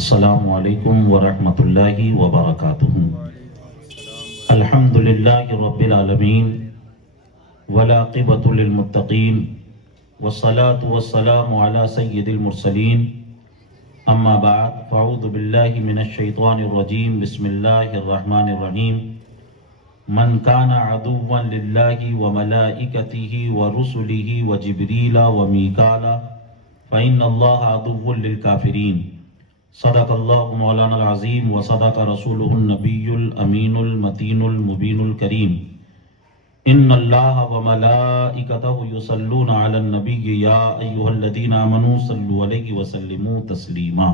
السلام علیکم ورحمۃ اللہ وبرکاتہ۔ الحمد للہ رب العالمین والعاقبۃ للمتقین والصلاة والسلام علی سید المرسلین، اما بعد فاعوذ باللہ من الشیطان الرجیم، بسم اللہ الرحمن الرحیم۔ من کان عدوا للہ وملائکتہ ورسلہ وجبریل ومیکال فإن اللہ عدو للکافرین۔ صدق اللہ مولانا العظیم وصدق رسولہ النبی الامین المتین المبین الکریم۔ ان اللہ وملائکتہ یصلون علی النبی یا ایہا الذین آمنوا صلوا علیہ وسلموا تسلیما۔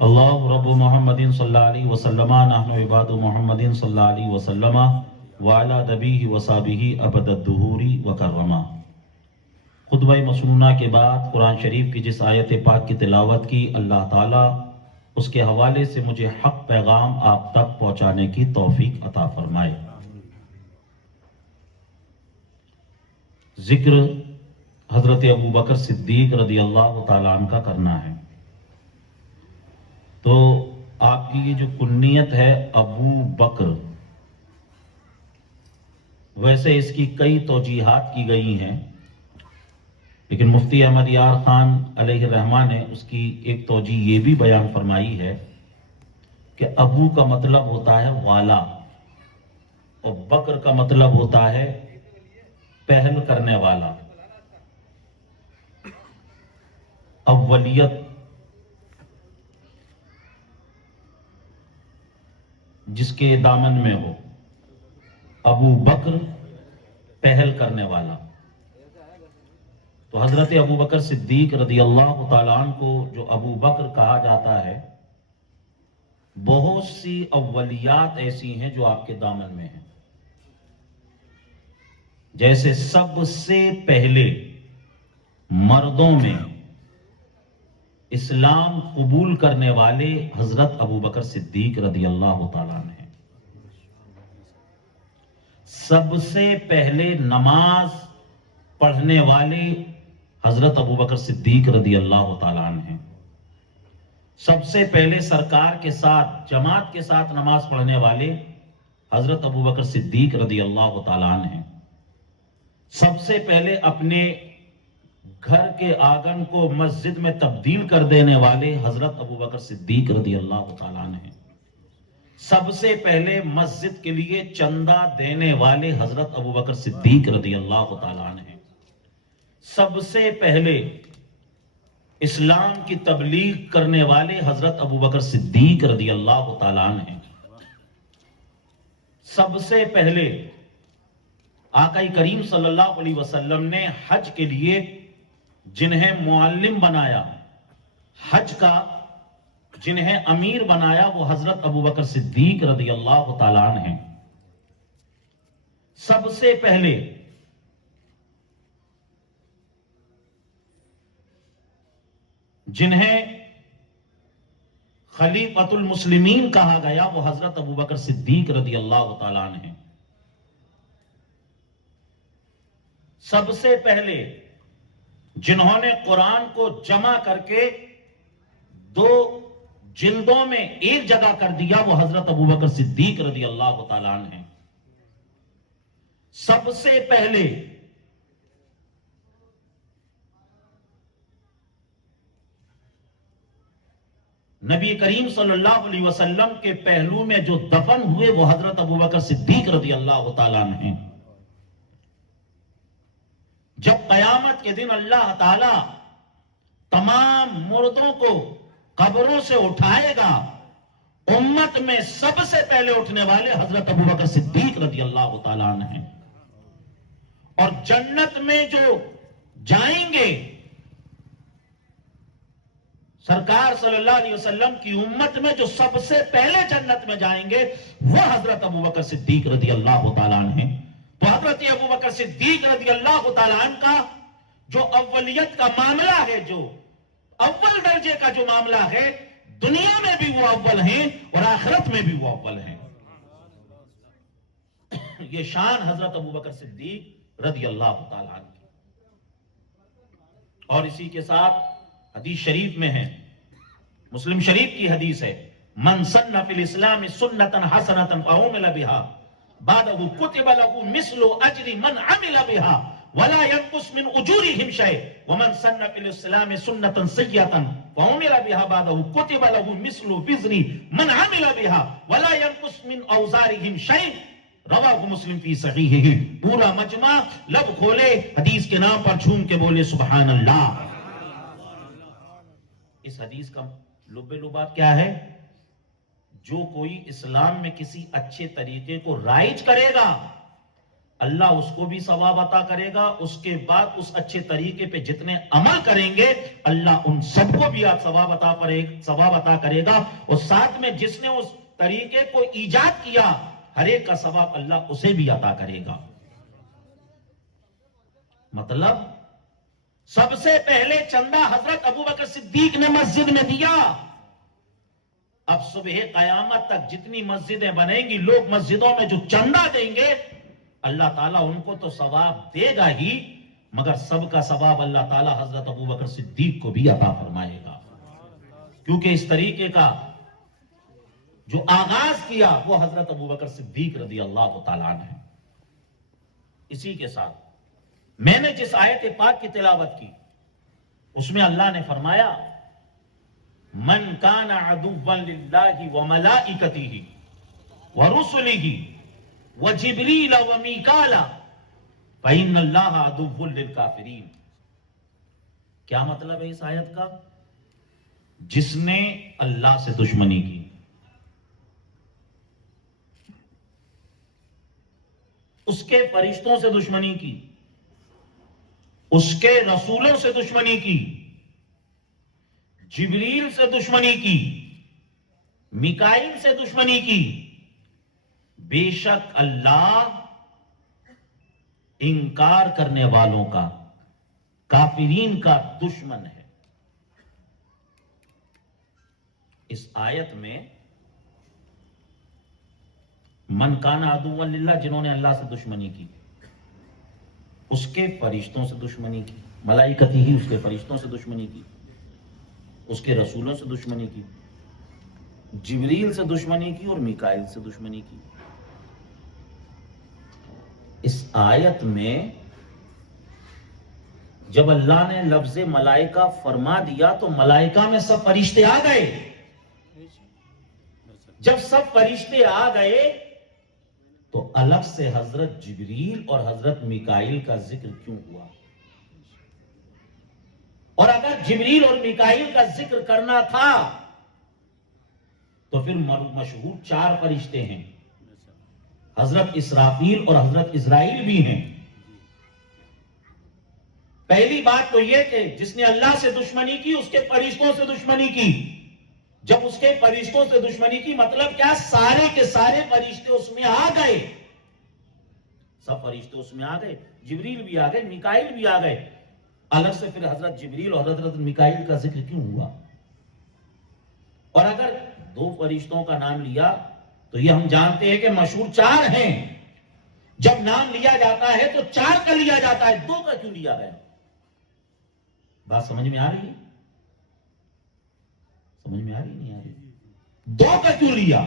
اللہ رب محمد صلی اللہ علیہ وسلم، نحن عباد محمد صلی اللہ علیہ وسلم وعلی نبیہ وصحبہ ابد الدہور وکرما۔ خطبہ مسنونہ کے بعد قرآن شریف کی جس آیت پاک کی تلاوت کی، اللہ تعالیٰ اس کے حوالے سے مجھے حق پیغام آپ تک پہنچانے کی توفیق عطا فرمائے۔ ذکر حضرت ابو بکر صدیق رضی اللہ تعالیٰ عنہ کا کرنا ہے۔ تو آپ کی یہ جو کنیت ہے ابو بکر، ویسے اس کی کئی توجیحات کی گئی ہیں، لیکن مفتی احمد یار خان علیہ الرحمہ نے اس کی ایک توجیہ یہ بھی بیان فرمائی ہے کہ ابو کا مطلب ہوتا ہے والا، اور بکر کا مطلب ہوتا ہے پہل کرنے والا، اولیت جس کے دامن میں ہو، ابو بکر پہل کرنے والا۔ تو حضرت ابو بکر صدیق رضی اللہ تعالیٰ عنہ کو جو ابو بکر کہا جاتا ہے، بہت سی اولیات ایسی ہیں جو آپ کے دامن میں ہیں۔ جیسے سب سے پہلے مردوں میں اسلام قبول کرنے والے حضرت ابو بکر صدیق رضی اللہ تعالیٰ عنہ ہیں۔ سب سے پہلے نماز پڑھنے والے حضرت ابو بکر صدیق رضی اللہ تعالیٰ عنہ ہیں۔ سب سے پہلے سرکار کے ساتھ جماعت کے ساتھ نماز پڑھنے والے حضرت ابو بکر صدیق رضی اللہ تعالیٰ عنہ ہیں۔ سب سے پہلے اپنے گھر کے آنگن کو مسجد میں تبدیل کر دینے والے حضرت ابو بکر صدیق رضی اللہ تعالیٰ عنہ ہیں۔ سب سے پہلے مسجد کے لیے چندہ دینے والے حضرت ابو بکر صدیق رضی اللہ تعالیٰ عنہ ہیں۔ سب سے پہلے اسلام کی تبلیغ کرنے والے حضرت ابو بکر صدیق رضی اللہ تعالیٰ عنہ ہیں۔ سب سے پہلے آقا کریم صلی اللہ علیہ وسلم نے حج کے لیے جنہیں معلم بنایا، حج کا جنہیں امیر بنایا، وہ حضرت ابو بکر صدیق رضی اللہ تعالیٰ عنہ ہیں۔ سب سے پہلے جنہیں خلیفۃ المسلمین کہا گیا، وہ حضرت ابو بکر صدیق رضی اللہ تعالیٰ عنہ ہیں۔ سب سے پہلے جنہوں نے قرآن کو جمع کر کے 2 جلدوں میں ایک جگہ کر دیا، وہ حضرت ابو بکر صدیق رضی اللہ تعالیٰ عنہ ہیں۔ سب سے پہلے نبی کریم صلی اللہ علیہ وسلم کے پہلو میں جو دفن ہوئے، وہ حضرت ابو بکر صدیق رضی اللہ تعالیٰ عنہ ہیں۔ جب قیامت کے دن اللہ تعالی تمام مردوں کو قبروں سے اٹھائے گا، امت میں سب سے پہلے اٹھنے والے حضرت ابو بکر صدیق رضی اللہ تعالیٰ عنہ ہیں۔ اور جنت میں جو جائیں گے، سرکار صلی اللہ علیہ وسلم کی امت میں جو سب سے پہلے جنت میں جائیں گے، وہ حضرت ابو بکر صدیق رضی اللہ تعالیٰ عنہ ہیں۔ تو حضرت ابو بکر صدیق رضی اللہ تعالیٰ عنہ کا جو اولیت کا معاملہ ہے، جو اول درجے کا جو معاملہ ہے، دنیا میں بھی وہ اول ہیں اور آخرت میں بھی وہ اول ہیں۔ یہ شان حضرت ابو بکر صدیق رضی اللہ تعالیٰ عنہ کی۔ اور اسی کے ساتھ حدیث شریف میں ہے، مسلم شریف کی حدیث ہے، من سن فی الاسلام سنتا حسنتا فعمل بها بعده كتب له مثل اجر من عمل بها ولا ينقص من اجورهم شيء ومن سن في الاسلام سنة سيئة فعمل بها بعده كتب له مثل وزر من عمل بها ولا ينقص من اوزارهم شيء رواہ مسلم فی صحیح. پورا مجمع لب کھولے حدیث کے نام پر جھوم کے بولے سبحان اللہ. اس حدیث کا لب لبات کیا ہے؟ جو کوئی اسلام میں کسی اچھے طریقے کو رائج کرے گا اللہ اس کو بھی ثواب عطا کرے گا، اس کے بعد اس اچھے طریقے پہ جتنے عمل کریں گے اللہ ان سب کو بھی ثواب عطا کرے گا، اور ساتھ میں جس نے اس طریقے کو ایجاد کیا ہر ایک کا ثواب اللہ اسے بھی عطا کرے گا. مطلب سب سے پہلے چندہ حضرت ابوبکر صدیق نے مسجد میں دیا. اب صبح قیامت تک جتنی مسجدیں بنیں گی لوگ مسجدوں میں جو چندہ دیں گے اللہ تعالیٰ ان کو تو ثواب دے گا ہی، مگر سب کا ثواب اللہ تعالیٰ حضرت ابوبکر صدیق کو بھی عطا فرمائے گا، کیونکہ اس طریقے کا جو آغاز کیا وہ حضرت ابوبکر صدیق رضی اللہ تعالیٰ عنہ ہے. اسی کے ساتھ میں نے جس آیت پاک کی تلاوت کی اس میں اللہ نے فرمایا من کان عدوا للہ وملائکتہ ورسلہ وجبریل ومیکال فإن اللہ عدو للکافرین. کیا مطلب ہے اس آیت کا؟ جس نے اللہ سے دشمنی کی، اس کے فرشتوں سے دشمنی کی، اس کے رسولوں سے دشمنی کی، جبریل سے دشمنی کی، میکائیل سے دشمنی کی، بے شک اللہ انکار کرنے والوں کا، کافرین کا دشمن ہے. اس آیت میں من کان عدوا للہ، جنہوں نے اللہ سے دشمنی کی، اس کے فرشتوں سے دشمنی کی، ملائکتی ہی اس کے فرشتوں سے دشمنی کی، اس کے رسولوں سے دشمنی کی، جبریل سے دشمنی کی اور میکائیل سے دشمنی کی. اس آیت میں جب اللہ نے لفظ ملائکہ فرما دیا تو ملائکہ میں سب فرشتے آ گئے. جب سب فرشتے آ گئے تو الگ سے حضرت جبریل اور حضرت میکائیل کا ذکر کیوں ہوا؟ اور اگر جبریل اور میکائیل کا ذکر کرنا تھا تو پھر مشہور 4 فرشتے ہیں، حضرت اسرافیل اور حضرت اسرائیل بھی ہیں. پہلی بات تو یہ کہ جس نے اللہ سے دشمنی کی اس کے فرشتوں سے دشمنی کی. جب اس کے فرشتوں سے دشمنی کی مطلب کیا؟ سارے کے سارے فرشتے اس میں آ گئے، سب فرشتے اس میں آ گئے، جبریل بھی آ گئے، میکائیل بھی آ گئے. الگ سے پھر حضرت جبریل اور حضرت میکائیل کا ذکر کیوں ہوا؟ اور اگر 2 فرشتوں کا نام لیا تو یہ ہم جانتے ہیں کہ مشہور 4 ہیں. جب نام لیا جاتا ہے تو 4 کا لیا جاتا ہے، 2 کا کیوں لیا گیا؟ بات سمجھ میں آ رہی ہے؟ سمجھ میں آ رہی نہیں آ رہی؟ 2 کا کیوں لیا؟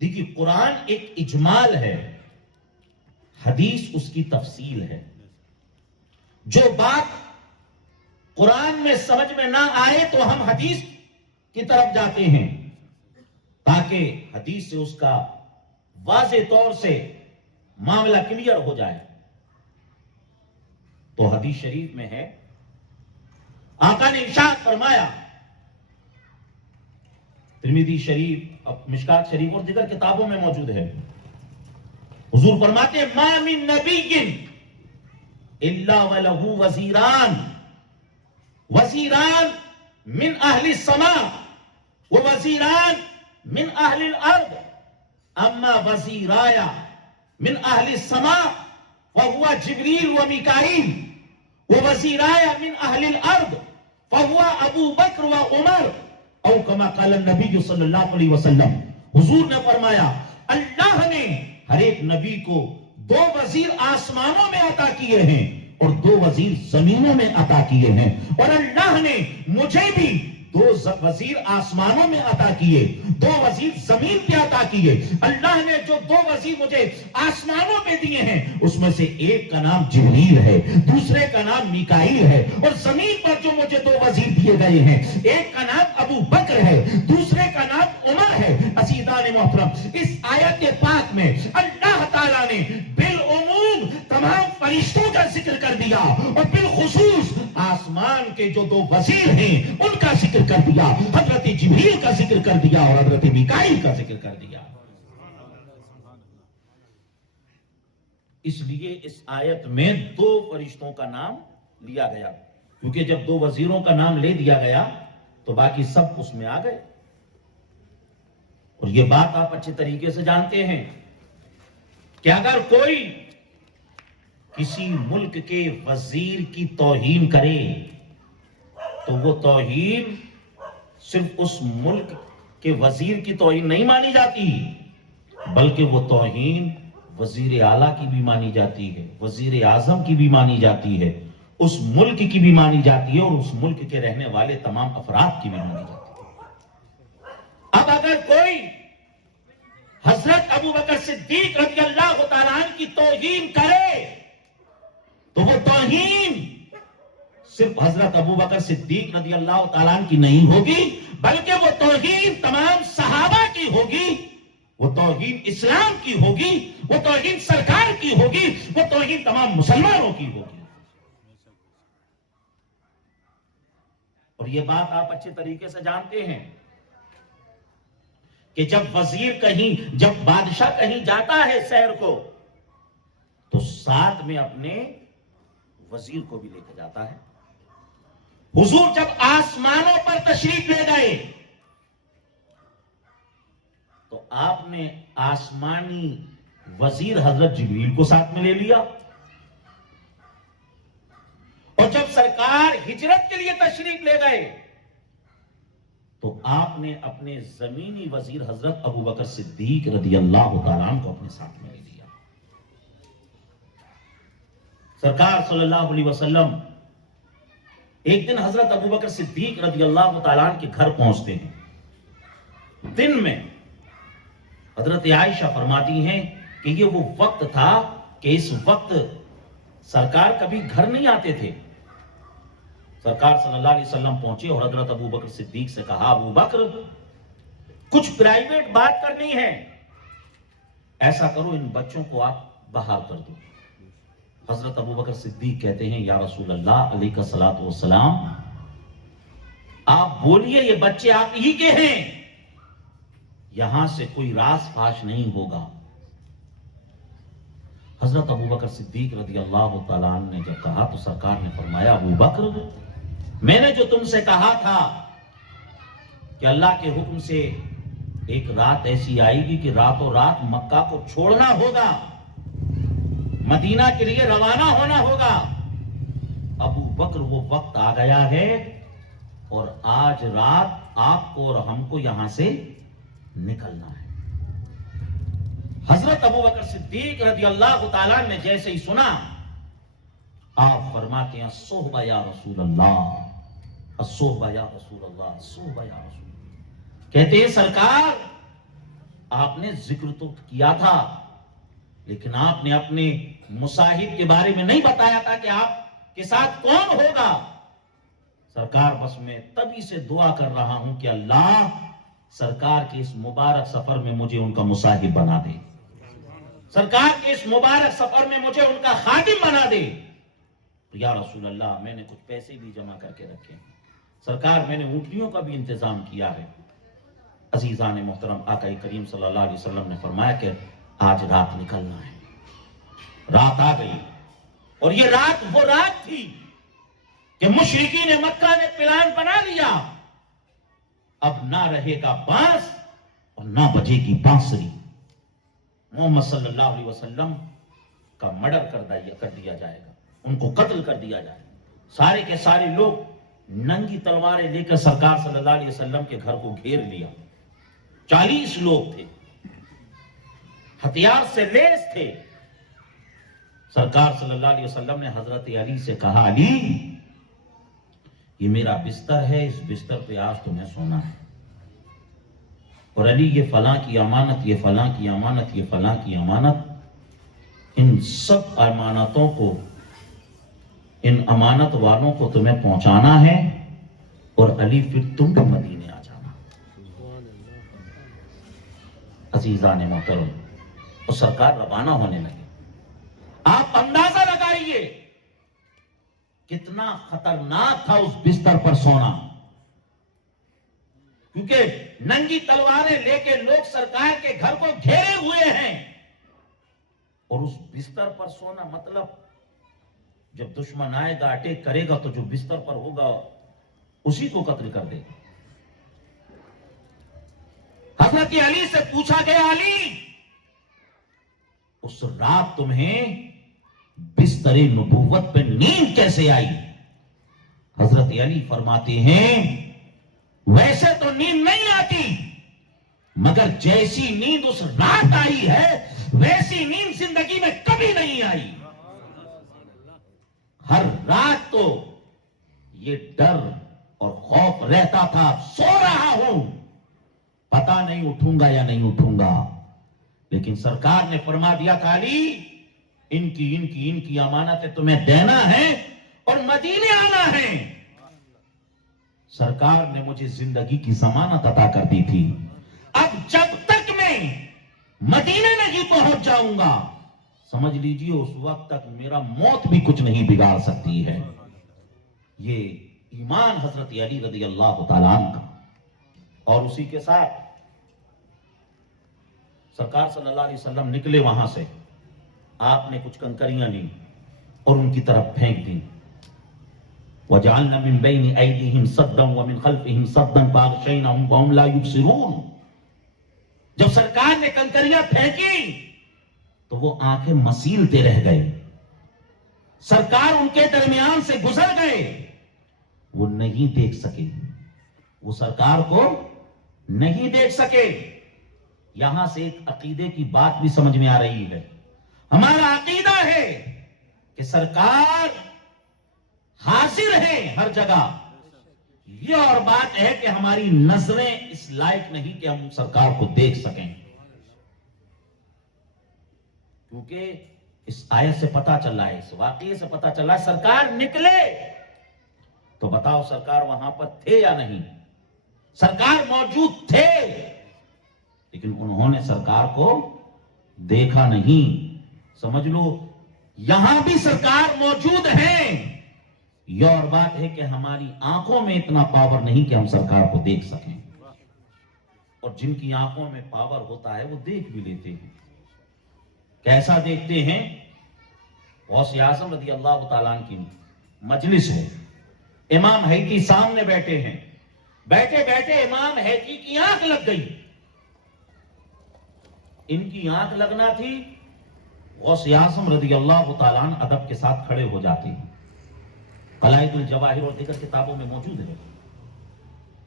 دیکھیے قرآن ایک اجمال ہے، حدیث اس کی تفصیل ہے. جو بات قرآن میں سمجھ میں نہ آئے تو ہم حدیث کی طرف جاتے ہیں تاکہ حدیث سے اس کا واضح طور سے معاملہ کلیئر ہو جائے. تو حدیث شریف میں ہے آقا نے ارشاد فرمایا، ترمذی شریف، مشکات شریف اور دیگر کتابوں میں موجود ہے، حضور فرماتے ہیں ما من نبی الا ولہ وزیران، وزیران من اہل السماء ووزیران من اہل الارض، اما وزیرایا من اہل السماء فهو جبریل ومیکائیل، ووزیرایا من اہل الارض فهو ابو بکر وعمر، او کما قال النبی صلی اللہ علیہ وسلم. حضور نے فرمایا اللہ نے ہر ایک نبی کو 2 وزیر آسمانوں میں عطا کیے ہیں، اور 2 وزیر زمینوں میں عطا کیے ہیں، اور اللہ نے مجھے بھی 2 وزیر آسمانوں میں عطا کیے، 2 وزیر زمین پہ عطا کیے۔ اللہ نے جو 2 وزیر مجھے آسمانوں پہ دیے ہیں اس میں سے ایک کا نام جبریل ہے، دوسرے کا نام میکائیل ہے، اور زمین پر جو مجھے 2 وزیر دیے گئے ہیں، ایک کا نام ابو بکر ہے، دوسرے کا نام عمر ہے۔ عزیزان محترم، اس آیت پاک میں اللہ تعالیٰ نے بالعموم تمام فرشتوں کا ذکر کر دیا، اور بالخصوص آسمان کے جو 2 وزیر ہیں ان کا ذکر کر دیا، حضرت جبریل کا ذکر کر دیا اور حضرت میکائیل کا ذکر کر دیا۔ اس لیے اس آیت میں 2 فرشتوں کا نام لیا گیا، کیونکہ جب 2 وزیروں کا نام لے دیا گیا تو باقی سب اس میں آ گئے۔ اور یہ بات آپ اچھے طریقے سے جانتے ہیں کہ اگر کوئی کسی ملک کے وزیر کی توہین کرے تو وہ توہین صرف اس ملک کے وزیر کی توہین نہیں مانی جاتی، بلکہ وہ توہین وزیر اعلیٰ کی بھی مانی جاتی ہے، وزیر اعظم کی بھی مانی جاتی ہے، اس ملک کی بھی مانی جاتی ہے، اور اس ملک کے رہنے والے تمام افراد کی بھی مانی جاتی ہے۔ اب اگر کوئی حضرت ابو بکر صدیق رضی اللہ تعالیٰ عنہ کی توہین کرے تو وہ توہین صرف حضرت ابو بکر صدیق رضی اللہ تعالیٰ عنہ کی نہیں ہوگی، بلکہ وہ توہین تمام صحابہ کی ہوگی، وہ توہین اسلام کی ہوگی، وہ توہین سرکار کی ہوگی، وہ توہین تمام مسلمانوں کی ہوگی۔ اور یہ بات آپ اچھے طریقے سے جانتے ہیں کہ جب بادشاہ کہیں جاتا ہے سیر کو تو ساتھ میں اپنے وزیر کو بھی لے کے جاتا ہے۔ حضور جب آسمانوں پر تشریف لے گئے تو آپ نے آسمانی وزیر حضرت جبریل کو ساتھ میں لے لیا، اور جب سرکار ہجرت کے لیے تشریف لے گئے تو آپ نے اپنے زمینی وزیر حضرت ابو بکر صدیق رضی اللہ تعالیٰ عنہ کو اپنے ساتھ میں لے لیا۔ سرکار صلی اللہ علیہ وسلم ایک دن حضرت ابو بکر صدیق رضی اللہ تعالیٰ عنہ کے گھر پہنچتے ہیں۔ دن میں حضرت عائشہ فرماتی ہیں کہ یہ وہ وقت تھا کہ اس وقت سرکار کبھی گھر نہیں آتے تھے۔ سرکار صلی اللہ علیہ وسلم پہنچے اور حضرت ابو بکر صدیق سے کہا، ابو بکر کچھ پرائیویٹ بات کرنی ہے، ایسا کرو ان بچوں کو آپ باہر کر دو۔ حضرت ابو بکر صدیق کہتے ہیں، یا رسول اللہ علیہ الصلوۃ والسلام، آپ بولیے، یہ بچے آپ ہی کے ہیں، یہاں سے کوئی راز فاش نہیں ہوگا۔ حضرت ابو بکر صدیق رضی اللہ تعالیٰ عنہ نے جب کہا تو سرکار نے فرمایا، ابو بکر میں نے جو تم سے کہا تھا کہ اللہ کے حکم سے ایک رات ایسی آئے گی کہ راتوں رات مکہ کو چھوڑنا ہوگا، مدینہ کے لیے روانہ ہونا ہوگا۔ ابو بکر وہ وقت آ گیا ہے اور آج رات آپ کو اور ہم کو یہاں سے نکلنا ہے۔ حضرت ابو بکر صدیق رضی اللہ تعالیٰ نے جیسے ہی سنا، آپ فرماتے ہیں، الصحبہ یا رسول اللہ، الصحبہ یا رسول اللہ، الصحبہ یا رسول اللہ۔ کہتے ہیں سرکار آپ نے ذکر تو کیا تھا لیکن آپ نے اپنے مصاحب کے بارے میں نہیں بتایا تھا کہ آپ کے ساتھ کون ہوگا۔ سرکار بس میں تبھی سے دعا کر رہا ہوں کہ اللہ سرکار کے اس مبارک سفر میں مجھے ان کا مصاحب بنا دے، سرکار کے اس مبارک سفر میں مجھے ان کا خادم بنا دے۔ تو یا رسول اللہ میں نے کچھ پیسے بھی جمع کر کے رکھے ہیں، سرکار میں نے اونٹنیوں کا بھی انتظام کیا ہے۔ عزیزان محترم، آقا کریم صلی اللہ علیہ وسلم نے فرمایا کہ آج رات نکلنا ہے۔ رات آ گئی اور یہ رات وہ رات تھی کہ مشرکین مکہ نے پلان بنا لیا، اب نہ رہے گا بانس اور نہ بجے گی بانسری، محمد صلی اللہ علیہ وسلم کا مرڈر کر دیا جائے گا، ان کو قتل کر دیا جائے گا۔ سارے کے سارے لوگ ننگی تلواریں لے کر سرکار صلی اللہ علیہ وسلم کے گھر کو گھیر لیا۔ 40 لوگ تھے، ہتھیار سے لیس تھے، سرکار صلی اللہ علیہ وسلم نے حضرت علی سے کہا، علی یہ میرا بستر ہے، اس بستر پہ آج تمہیں سونا ہے، اور علی یہ فلاں کی امانت، یہ فلاں کی امانت، یہ فلاں کی امانت، ان سب امانتوں کو، ان امانت والوں کو تمہیں پہنچانا ہے، اور علی پھر تم بھی مدینے آ جانا۔ عزیزان محترم، اور سرکار روانہ ہونے لگے۔ آپ اندازہ لگائیے کتنا خطرناک تھا اس بستر پر سونا، کیونکہ ننگی تلواریں لے کے لوگ سرکار کے گھر کو گھیرے ہوئے ہیں، اور اس بستر پر سونا مطلب جب دشمن آئے گا، اٹیک کرے گا، تو جو بستر پر ہوگا اسی کو قتل کر دے گا۔ حضرت علی سے پوچھا گیا، علی اس رات تمہیں بستر نبوت پہ نیند کیسے آئی؟ حضرت علی فرماتے ہیں، ویسے تو نیند نہیں آتی، مگر جیسی نیند اس رات آئی ہے ویسی نیند زندگی میں کبھی نہیں آئی۔ ہر رات تو یہ ڈر اور خوف رہتا تھا، سو رہا ہوں پتا نہیں اٹھوں گا یا نہیں اٹھوں گا، لیکن سرکار نے فرما دیا تھا، علی ان کی امانتیں تمہیں دینا ہے اور مدینے آنا ہے۔ سرکار نے مجھے زندگی کی ضمانت عطا کر دی تھی، اب جب تک میں مدینے نہیں پہنچ جاؤں گا، سمجھ لیجئے اس وقت تک میرا موت بھی کچھ نہیں بگاڑ سکتی ہے۔ یہ ایمان حضرت علی رضی اللہ تعالیٰ عنہ کا۔ اور اسی کے ساتھ سرکار صلی اللہ علیہ وسلم نکلے وہاں سے، آپ نے کچھ کنکریاں لیں اور ان کی طرف پھینک دیں۔ وَجَعَلْنَا مِن بَيْنِ أَيْدِيهِمْ صَدًّا وَمِنْ خَلْفِهِمْ صَدًّا فَأَغْشَيْنَاهُمْ فَهُمْ لَا يُبْصِرُونَ۔ جب سرکار نے کنکریاں پھینکی تو وہ آنکھیں مسیلتے رہ گئے، سرکار ان کے درمیان سے گزر گئے، وہ نہیں دیکھ سکے، وہ سرکار کو نہیں دیکھ سکے۔ یہاں سے ایک عقیدے کی بات بھی سمجھ میں آ رہی ہے۔ ہمارا عقیدہ ہے کہ سرکار حاضر ہیں ہر جگہ، یہ اور بات ہے کہ ہماری نظریں اس لائق نہیں کہ ہم سرکار کو دیکھ سکیں، کیونکہ اس آیت سے پتا چل رہا ہے، اس واقعے سے پتا چل رہا ہے، سرکار نکلے تو بتاؤ سرکار وہاں پر تھے یا نہیں؟ سرکار موجود تھے، لیکن انہوں نے سرکار کو دیکھا نہیں۔ سمجھ لو یہاں بھی سرکار موجود ہیں، یہ اور بات ہے کہ ہماری آنکھوں میں اتنا پاور نہیں کہ ہم سرکار کو دیکھ سکیں، اور جن کی آنکھوں میں پاور ہوتا ہے وہ دیکھ بھی لیتے ہیں۔ کیسا دیکھتے ہیں؟ غوث اعظم رضی اللہ تعالیٰ عنہ کی مجلس ہے، امام ہیتی سامنے بیٹھے ہیں، بیٹھے بیٹھے امام ہیتی کی آنکھ لگ گئی، ان کی آنکھ لگنا تھی، غوث اعظم رضی اللہ تعالیٰ عنہ ادب کے ساتھ کھڑے ہو جاتے ہیں، قلائد الجواہر اور دیگر کتابوں میں موجود ہے۔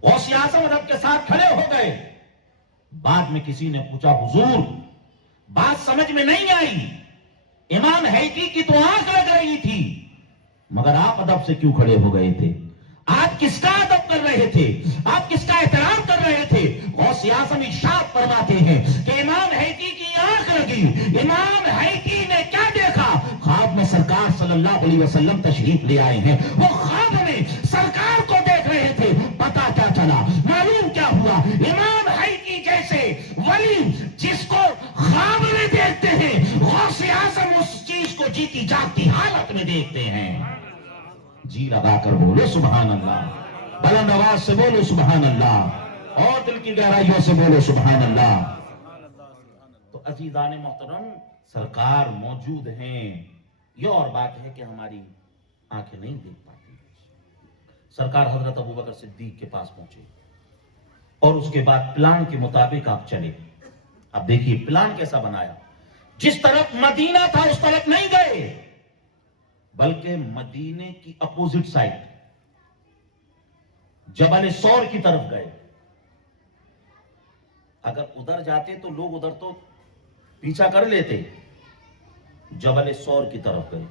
غوث اعظم ادب کے ساتھ کھڑے ہو گئے، بعد میں کسی نے پوچھا، حضور بات سمجھ میں نہیں آئی، امام ہیتی کی تو آنکھ لگ رہی تھی مگر آپ ادب سے کیوں کھڑے ہو گئے تھے؟ آپ کس کا ادب کر رہے تھے؟ آپ کس کا احترام کر رہے تھے؟ غوث اعظم ارشاد فرماتے ہیں کہ امام ہیتی کی آنکھ لگی، امام ہیتی نے کیا دیکھا؟ خواب میں سرکار صلی اللہ علیہ وسلم تشریف لے آئے ہیں، وہ خواب میں سرکار کو دیکھ رہے تھے، پتا کیا چلا، معلوم کیا ہوا؟ امام ہیتی جیسے ولی جس کو خواب میں دیکھتے ہیں، غوث اعظم اس چیز کو جیتی جاگتی حالت میں دیکھتے ہیں۔ جی لگا کر بولو سبحان اللہ، بلند آواز سے بولو سبحان اللہ، اور دل کی گہرائیوں سے بولو سبحان اللہ۔ تو عزیزان محترم، سرکار موجود ہیں، یہ اور بات ہے کہ ہماری آنکھیں نہیں دیکھ پاتی۔ سرکار حضرت ابوبکر صدیق کے پاس پہنچے اور اس کے بعد پلان کے مطابق آپ چلے۔ اب دیکھیے پلان کیسا بنایا، جس طرف مدینہ تھا اس طرف نہیں گئے، بلکہ مدینے کی اپوزٹ سائڈ جبل سور کی طرف گئے۔ اگر ادھر جاتے تو لوگ ادھر تو پیچھا کر لیتے، جبل سور کی طرف گئے.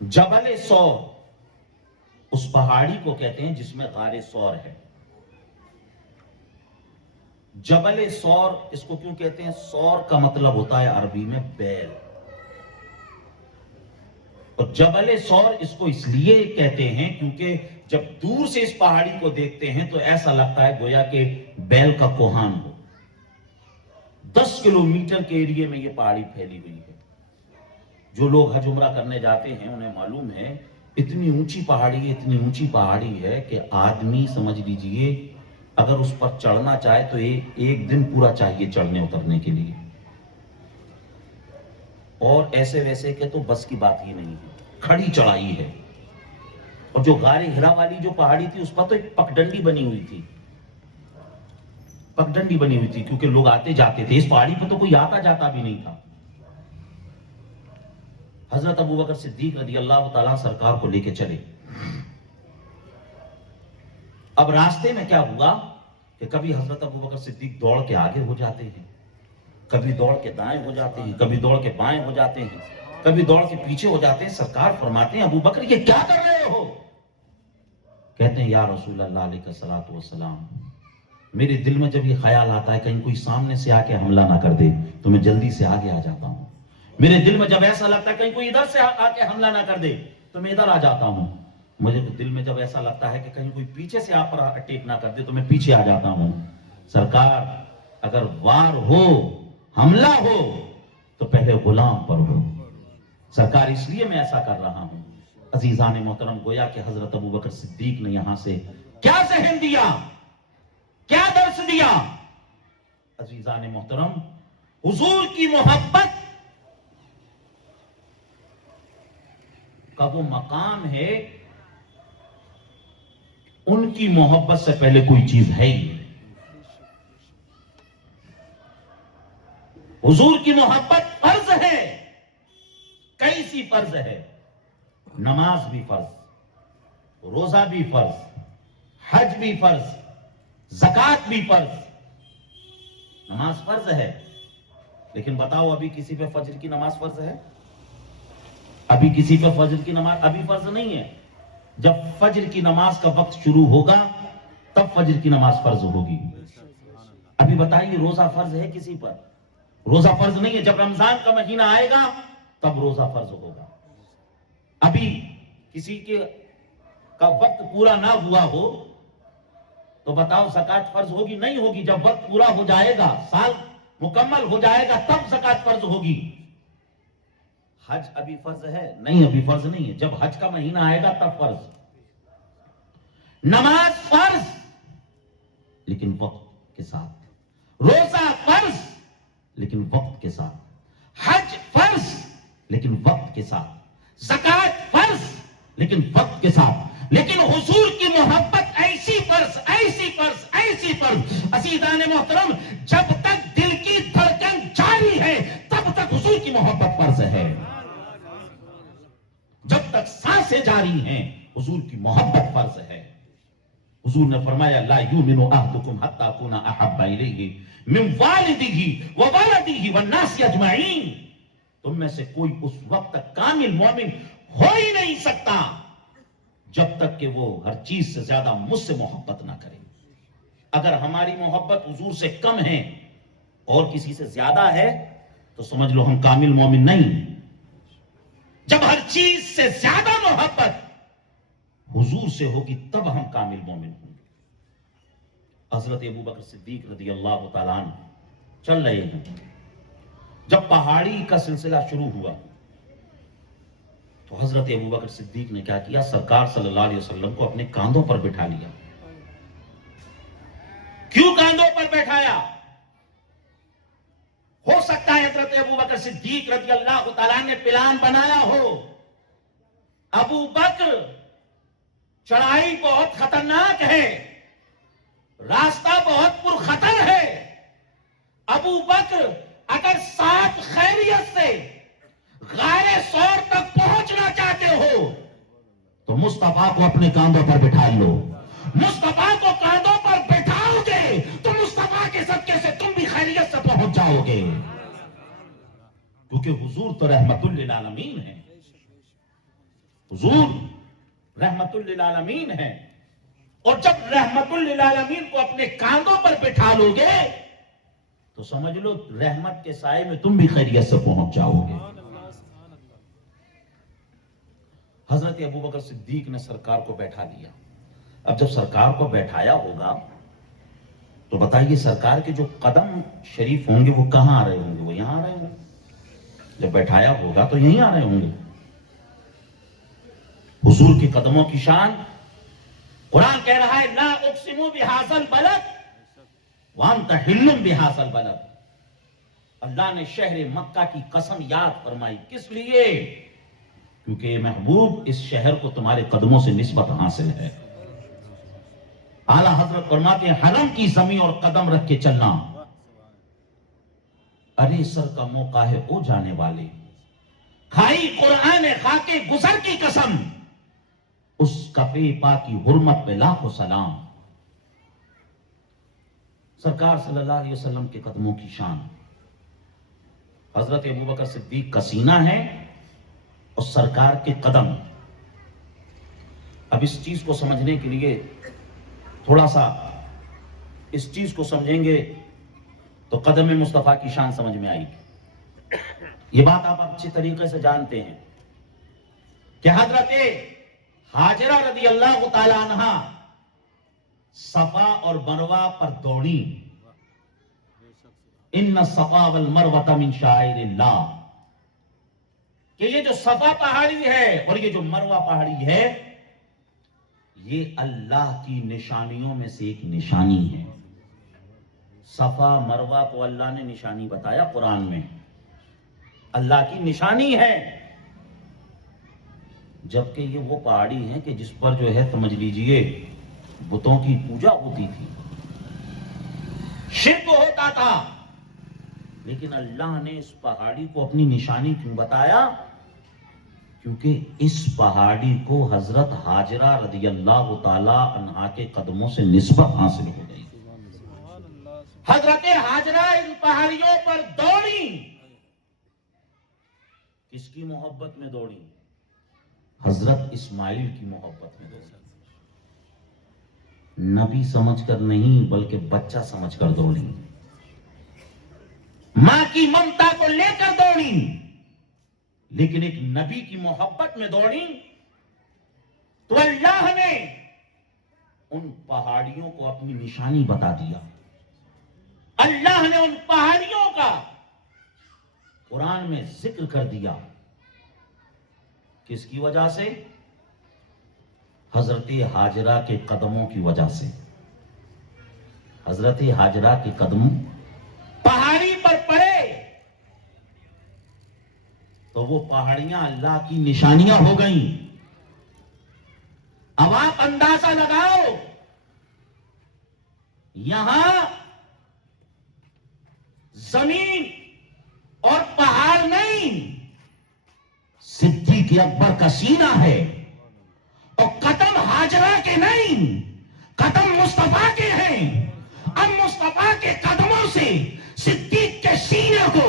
جبل سور اس پہاڑی کو کہتے ہیں جس میں غار سور ہے. جبل سور اس کو کیوں کہتے ہیں؟ سور کا مطلب ہوتا ہے عربی میں بیل. اور جبل سور اس کو اس لیے کہتے ہیں کیونکہ جب دور سے اس پہاڑی کو دیکھتے ہیں تو ایسا لگتا ہے گویا کہ بیل کا کوہان ہو. 10 کلومیٹر کے ایریے میں یہ پہاڑی پھیلی ہوئی ہے. جو لوگ حج عمرہ کرنے جاتے ہیں انہیں معلوم ہے اتنی اونچی پہاڑی ہے کہ آدمی سمجھ لیجئے اگر اس پر چڑھنا چاہے تو ایک دن پورا چاہیے چڑھنے اترنے کے لیے. اور ایسے ویسے کہ تو بس کی بات ہی نہیں ہے, کھڑی چڑھائی ہے. اور جو غار ہرا والی جو پہاڑی تھی اس پر تو ایک پگڈنڈی بنی ہوئی تھی. کیونکہ لوگ آتے جاتے تھے. اس پہاڑی پہ تو کوئی آتا جاتا بھی نہیں تھا. حضرت ابوبکر صدیق رضی اللہ تعالیٰ سرکار کو لے کے چلے. اب راستے میں کیا ہوا کہ کبھی حضرت ابوبکر صدیق دوڑ کے آگے ہو جاتے ہیں, کبھی دوڑ کے دائیں ہو جاتے ہیں, کبھی دوڑ کے بائیں ہو جاتے ہیں, کبھی دوڑ کے پیچھے ہو جاتے ہیں. سرکار فرماتے ہیں ابوبکر یہ کیا کر رہے ہو؟ کہتے ہیں یا رسول اللہ علیہ الصلوۃ والسلام, میرے دل میں جب یہ خیال آتا ہے کہیں کوئی سامنے سے آ کے حملہ نہ کر دے تو میں جلدی سے آگے آ جاتا ہوں. میرے دل میں جب ایسا لگتا ہے کہیں کوئی ادھر سے آ کے حملہ نہ کر دے تو میں ادھر آ جاتا ہوں. مجھے دل میں جب ایسا لگتا ہے کہ کہیں کوئی پیچھے سے آپ پر اٹیک نہ کر دے تو میں پیچھے آ جاتا ہوں. سرکار اگر وار ہو, حملہ ہو تو پہلے غلام پر ہو. سرکار اس لیے میں ایسا کر رہا ہوں. عزیزان محترم, گویا کہ حضرت ابوبکر صدیق نے یہاں سے کیا ذہن دیا, کیا درس دیا؟ عزیزان محترم, حضور کی محبت کا وہ مقام ہے, ان کی محبت سے پہلے کوئی چیز ہے ہی نہیں. حضور کی محبت فرض ہے. کیسی فرض ہے؟ نماز بھی فرض, روزہ بھی فرض, حج بھی فرض, زکوٰۃ بھی فرض. نماز فرض ہے, لیکن بتاؤ ابھی کسی پہ فجر کی نماز فرض ہے؟ ابھی کسی پہ فجر کی نماز ابھی فرض نہیں ہے. جب فجر کی نماز کا وقت شروع ہوگا تب فجر کی نماز فرض ہوگی. ابھی بتائیے روزہ فرض ہے کسی پر؟ روزہ فرض نہیں ہے. جب رمضان کا مہینہ آئے گا تب روزہ فرض ہوگا. ابھی کسی کا وقت پورا نہ ہوا ہو تو بتاؤ زکوٰۃ فرض ہوگی؟ نہیں ہوگی. جب وقت پورا ہو جائے گا, سال مکمل ہو جائے گا تب زکوٰۃ فرض ہوگی. حج ابھی فرض ہے؟ نہیں, ابھی فرض نہیں ہے. جب حج کا مہینہ آئے گا تب فرض. نماز فرض لیکن وقت کے ساتھ, روزہ فرض لیکن وقت کے ساتھ, حج فرض لیکن وقت کے ساتھ, زکوٰۃ فرض لیکن وقت کے ساتھ. لیکن حضور کی محبت ایسی فرض, ایسی فرض, ایسی فرض. عزیزان محترم, جب تک دل کی دھڑکن جاری ہے تب تک حضور کی محبت فرض ہے. جب تک سانسیں جاری ہیں حضور کی محبت فرض ہے. حضور نے فرمایا لا یؤمن احدکم حتی اکون احب الیہ من والدہ وولدہ والناس اجمعین. تم میں سے کوئی اس وقت تک کامل مومن ہو ہی نہیں سکتا جب تک کہ وہ ہر چیز سے زیادہ مجھ سے محبت نہ کرے. اگر ہماری محبت حضور سے کم ہے اور کسی سے زیادہ ہے تو سمجھ لو ہم کامل مومن نہیں. جب ہر چیز سے زیادہ محبت حضور سے ہوگی تب ہم کامل مومن ہوں گے. حضرت ابوبکر صدیق رضی اللہ تعالیٰ عنہ چل رہے ہیں. جب پہاڑی کا سلسلہ شروع ہوا تو حضرت ابوبکر صدیق نے کیا کیا؟ سرکار صلی اللہ علیہ وسلم کو اپنے کاندھوں پر بٹھا لیا. کیوں کاندھوں پر بیٹھایا؟ ہو سکتا ہے حضرت ابوبکر صدیق رضی اللہ تعالیٰ نے پلان بنایا ہو. ابوبکر چڑھائی بہت خطرناک ہے, راستہ بہت پرخطر ہے. ابوبکر اگر ساتھ خیریت سے غار سور تک پہنچنا چاہتے ہو تو مصطفیٰ کو اپنے کاندھوں پر بٹھا لو. مصطفیٰ کو کاندھوں پر بٹھاؤ گے تو مصطفیٰ کے صدقے سے تم بھی خیریت سے پہنچ جاؤ گے. کیونکہ حضور تو رحمت للعالمین ہے، حضور رحمت للعالمین ہے، اور جب رحمت للعالمین کو اپنے کاندھوں پر بٹھا لو گے تو سمجھ لو رحمت کے سائے میں تم بھی خیریت سے پہنچ جاؤ گے۔ حضرت ابوبکر صدیق نے سرکار کو بیٹھا دیا۔ اب جب سرکار کو بیٹھایا ہوگا تو بتائیے سرکار کے جو قدم شریف ہوں گے وہ کہاں آ رہے ہوں گے؟ وہ یہاں آ رہے ہوں گے۔ جب بیٹھایا ہوگا تو یہیں آ رہے ہوں گے۔ حضور کے قدموں کی شان، قرآن کہہ رہا ہے لا اقسم بہذا البلد وانت حل بہذا البلد۔ اللہ نے شہر مکہ کی قسم یاد فرمائی، کس لیے؟ کیونکہ محبوب اس شہر کو تمہارے قدموں سے نسبت حاصل ہے۔ اعلیٰ حضرت فرماتے ہیں حرم کی زمین اور قدم رکھ کے چلنا، ارے سر کا موقع ہے او جانے والے، کھائی قرآن خاکے گزر کی قسم، اس کفے پاک کی حرمت پہ لاکھوں سلام۔ سرکار صلی اللہ علیہ وسلم کے قدموں کی شان، حضرت ابوبکر صدیق کا سینہ ہے اور سرکار کے قدم۔ اب اس چیز کو سمجھنے کے لیے تھوڑا سا اس چیز کو سمجھیں گے تو قدم مصطفیٰ کی شان سمجھ میں آئی گی۔ یہ بات آپ اچھی طریقے سے جانتے ہیں کہ حضرت ہاجرہ رضی اللہ تعالی عنہا صفا اور مروہ پر دوڑی، ان الصفا والمروہ من شعائر اللہ، کہ یہ جو صفا پہاڑی ہے اور یہ جو مروہ پہاڑی ہے یہ اللہ کی نشانیوں میں سے ایک نشانی ہے۔ صفا مروہ کو اللہ نے نشانی بتایا قرآن میں، اللہ کی نشانی ہے، جبکہ یہ وہ پہاڑی ہیں کہ جس پر جو ہے سمجھ لیجئے بتوں کی پوجا ہوتی تھی، شرک ہوتا تھا، لیکن اللہ نے اس پہاڑی کو اپنی نشانی کیوں بتایا؟ کیونکہ اس پہاڑی کو حضرت ہاجرہ رضی اللہ تعالی عنہا کے قدموں سے نسبت حاصل ہو گئی۔ حضرت ہاجرہ ان پہاڑیوں پر دوڑی، کس کی محبت میں دوڑی؟ حضرت اسماعیل کی محبت میں دوڑی۔ نبی سمجھ کر نہیں بلکہ بچہ سمجھ کر دوڑی، ماں کی ممتا کو لے کر دوڑی، لیکن ایک نبی کی محبت میں دوڑی تو اللہ نے ان پہاڑیوں کو اپنی نشانی بتا دیا۔ اللہ نے ان پہاڑیوں کا قرآن میں ذکر کر دیا، کس کی وجہ سے؟ حضرت ہاجرہ کے قدموں کی وجہ سے۔ حضرت ہاجرہ کے قدم پہاڑی پر پڑے تو وہ پہاڑیاں اللہ کی نشانیاں ہو گئیں۔ اب آپ اندازہ لگاؤ، یہاں زمین اور پہاڑ نہیں، صدیق اکبر کا سینہ ہے، اور قدم ہاجرہ کے نہیں، قدم مصطفیٰ کے ہیں۔ اب مصطفیٰ کے قدموں سے صدیق کے سینے کو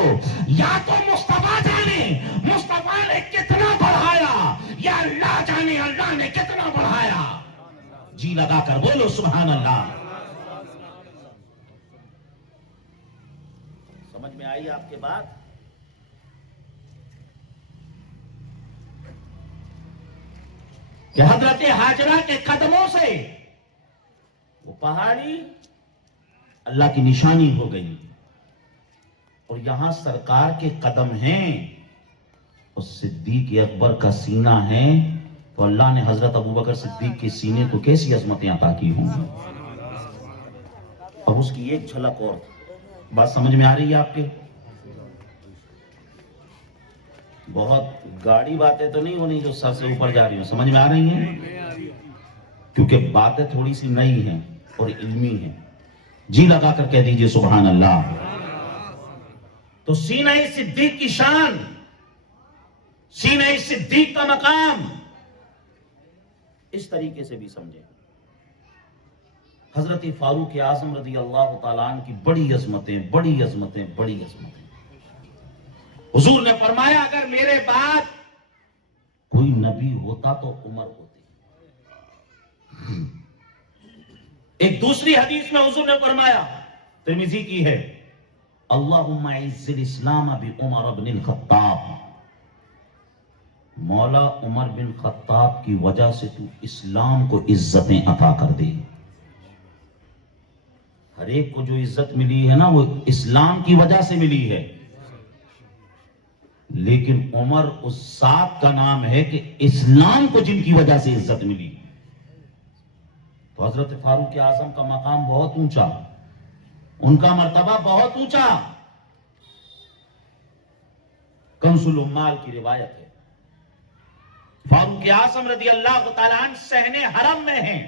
یا تو مصطفیٰ جانے مصطفیٰ نے کتنا بڑھایا، یا اللہ جانے اللہ نے کتنا بڑھایا۔ جی لگا کر بولو سبحان اللہ۔ سمجھ میں آئی آپ کے بات؟ کہ حضرت ہاجرہ کے قدموں سے وہ پہاڑی اللہ کی نشانی ہو گئی، اور یہاں سرکار کے قدم ہیں اور صدیق اکبر کا سینہ ہے، تو اللہ نے حضرت ابوبکر صدیق کے سینے کو کیسی عظمتیں عطا کی ہوں گی۔ اب اس کی ایک جھلک اور بات سمجھ میں آ رہی ہے آپ کے؟ بہت گاڑی باتیں تو نہیں ہونی جو سر سے اوپر جا رہی ہوں، سمجھ میں آ رہی ہیں؟ کیونکہ باتیں تھوڑی سی نئی ہیں اور علمی ہیں۔ جی لگا کر کہہ دیجئے سبحان اللہ۔ تو سینہ صدیق کی شان، سینہ صدیق کا مقام اس طریقے سے بھی سمجھیں۔ حضرت فاروق اعظم رضی اللہ تعالیٰ عنہ کی بڑی عظمتیں، بڑی عظمتیں، بڑی عظمتیں۔ حضور نے فرمایا اگر میرے بعد کوئی نبی ہوتا تو عمر ہوتے. ایک دوسری حدیث میں حضور نے فرمایا، ترمذی کی ہے، اللہم اعز الاسلام بعمر بن الخطاب، مولا عمر بن خطاب کی وجہ سے تو اسلام کو عزتیں عطا کر دے. ہر ایک کو جو عزت ملی ہے نا وہ اسلام کی وجہ سے ملی ہے، لیکن عمر اس ذات کا نام ہے کہ اسلام کو جن کی وجہ سے عزت ملی. تو حضرت فاروق اعظم کا مقام بہت اونچا، ان کا مرتبہ بہت اونچا. کنز الامال کی روایت ہے، فاروق اعظم رضی اللہ تعالیٰ عنہ صحن حرم میں ہیں،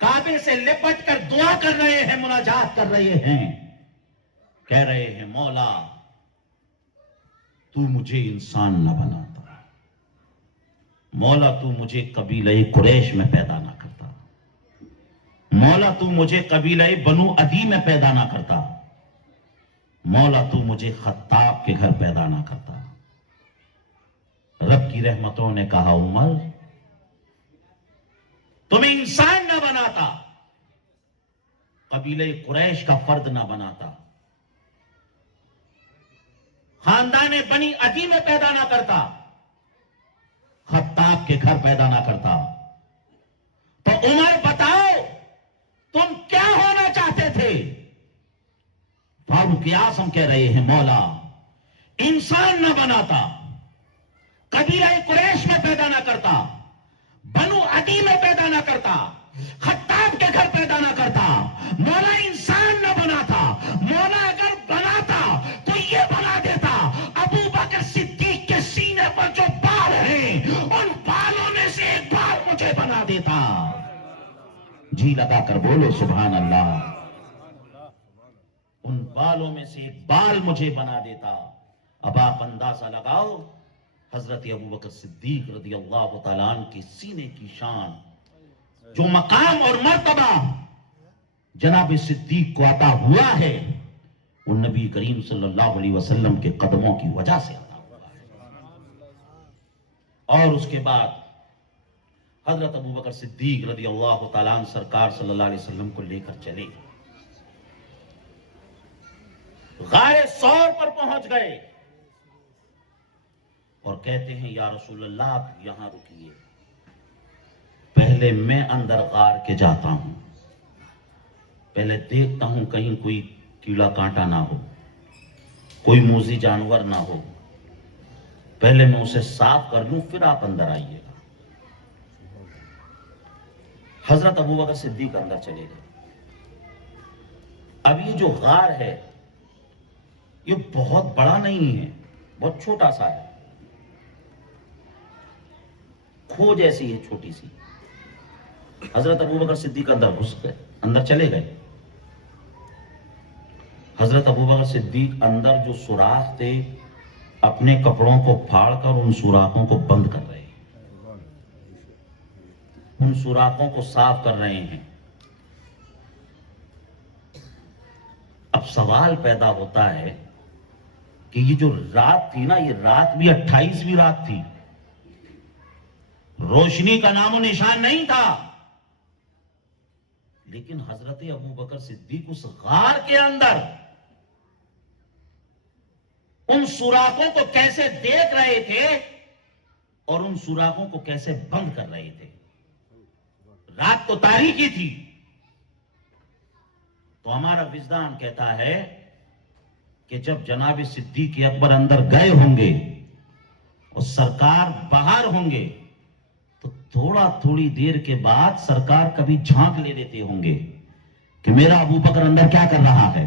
کعبے سے لپٹ کر دعا کر رہے ہیں، مناجات کر رہے ہیں، کہہ رہے ہیں مولا تو مجھے انسان نہ بناتا، مولا تو مجھے قبیلہ قریش میں پیدا نہ کرتا، مولا تو مجھے قبیلہ بنو عدی میں پیدا نہ کرتا، مولا تو مجھے خطاب کے گھر پیدا نہ کرتا. رب کی رحمتوں نے کہا عمر تمہیں انسان نہ بناتا، قبیلہ قریش کا فرد نہ بناتا، خاندان بنی عدی میں پیدا نہ کرتا، خطاب کے گھر پیدا نہ کرتا، تو عمر بتاؤ تم کیا ہونا چاہتے تھے؟ فاروق اعظم کہہ رہے ہیں مولا انسان نہ بناتا، قبیلہ قریش میں پیدا نہ کرتا، بنو عدی میں پیدا نہ کرتا، خطاب کے گھر پیدا نہ کرتا، مولا انسان نہ بناتا، مولا اگر بناتا تو یہ بنا دیتا ابو بکر صدیق کے سینے پر جو بال ہیں ان بالوں میں سے ایک بال مجھے بنا دیتا. جی لگا کر بولو سبحان اللہ. ان بالوں میں سے ایک بال مجھے بنا دیتا. اب آپ اندازہ لگاؤ حضرت ابو بکر صدیق رضی اللہ تعالیٰ عنہ کے سینے کی شان، جو مقام اور مرتبہ جناب صدیق کو عطا ہوا ہے وہ نبی کریم صلی اللہ علیہ وسلم کے قدموں کی وجہ سے عطا ہوا ہے. اور اس کے بعد حضرت ابو بکر صدیق رضی اللہ تعالیٰ عنہ سرکار صلی اللہ علیہ وسلم کو لے کر چلے، غار ثور پر پہنچ گئے اور کہتے ہیں یا رسول اللہ آپ یہاں رکیے، پہلے میں اندر غار کے جاتا ہوں، پہلے دیکھتا ہوں کہیں کوئی کیڑا کانٹا نہ ہو، کوئی موذی جانور نہ ہو، پہلے میں اسے صاف کر لوں پھر آپ اندر آئیے گا. حضرت ابو بکر صدیق اندر چلے گئے. اب یہ جو غار ہے یہ بہت بڑا نہیں ہے، بہت چھوٹا سا ہے، کھو جیسی ہے چھوٹی سی. حضرت ابو بکر صدیق اندر گھس گئے، اندر چلے گئے. حضرت ابو بکر صدیق اندر جو سوراخ تھے اپنے کپڑوں کو پھاڑ کر ان سوراخوں کو بند کر رہے ہیں، ان سوراخوں کو صاف کر رہے ہیں. اب سوال پیدا ہوتا ہے کہ یہ جو رات تھی نا، یہ رات بھی 28ویں رات تھی، روشنی کا نام و نشان نہیں تھا، لیکن حضرت ابو بکر صدیق اس غار کے اندر ان سوراخوں کو کیسے دیکھ رہے تھے اور ان سوراخوں کو کیسے بند کر رہے تھے. رات تو تاریکی تھی، تو ہمارا وجدان کہتا ہے کہ جب جناب صدیق اکبر اندر گئے ہوں گے اور سرکار باہر ہوں گے تو تھوڑی دیر کے بعد سرکار کبھی جھانک لے لیتے ہوں گے کہ میرا ابو بکر اندر کیا کر رہا ہے.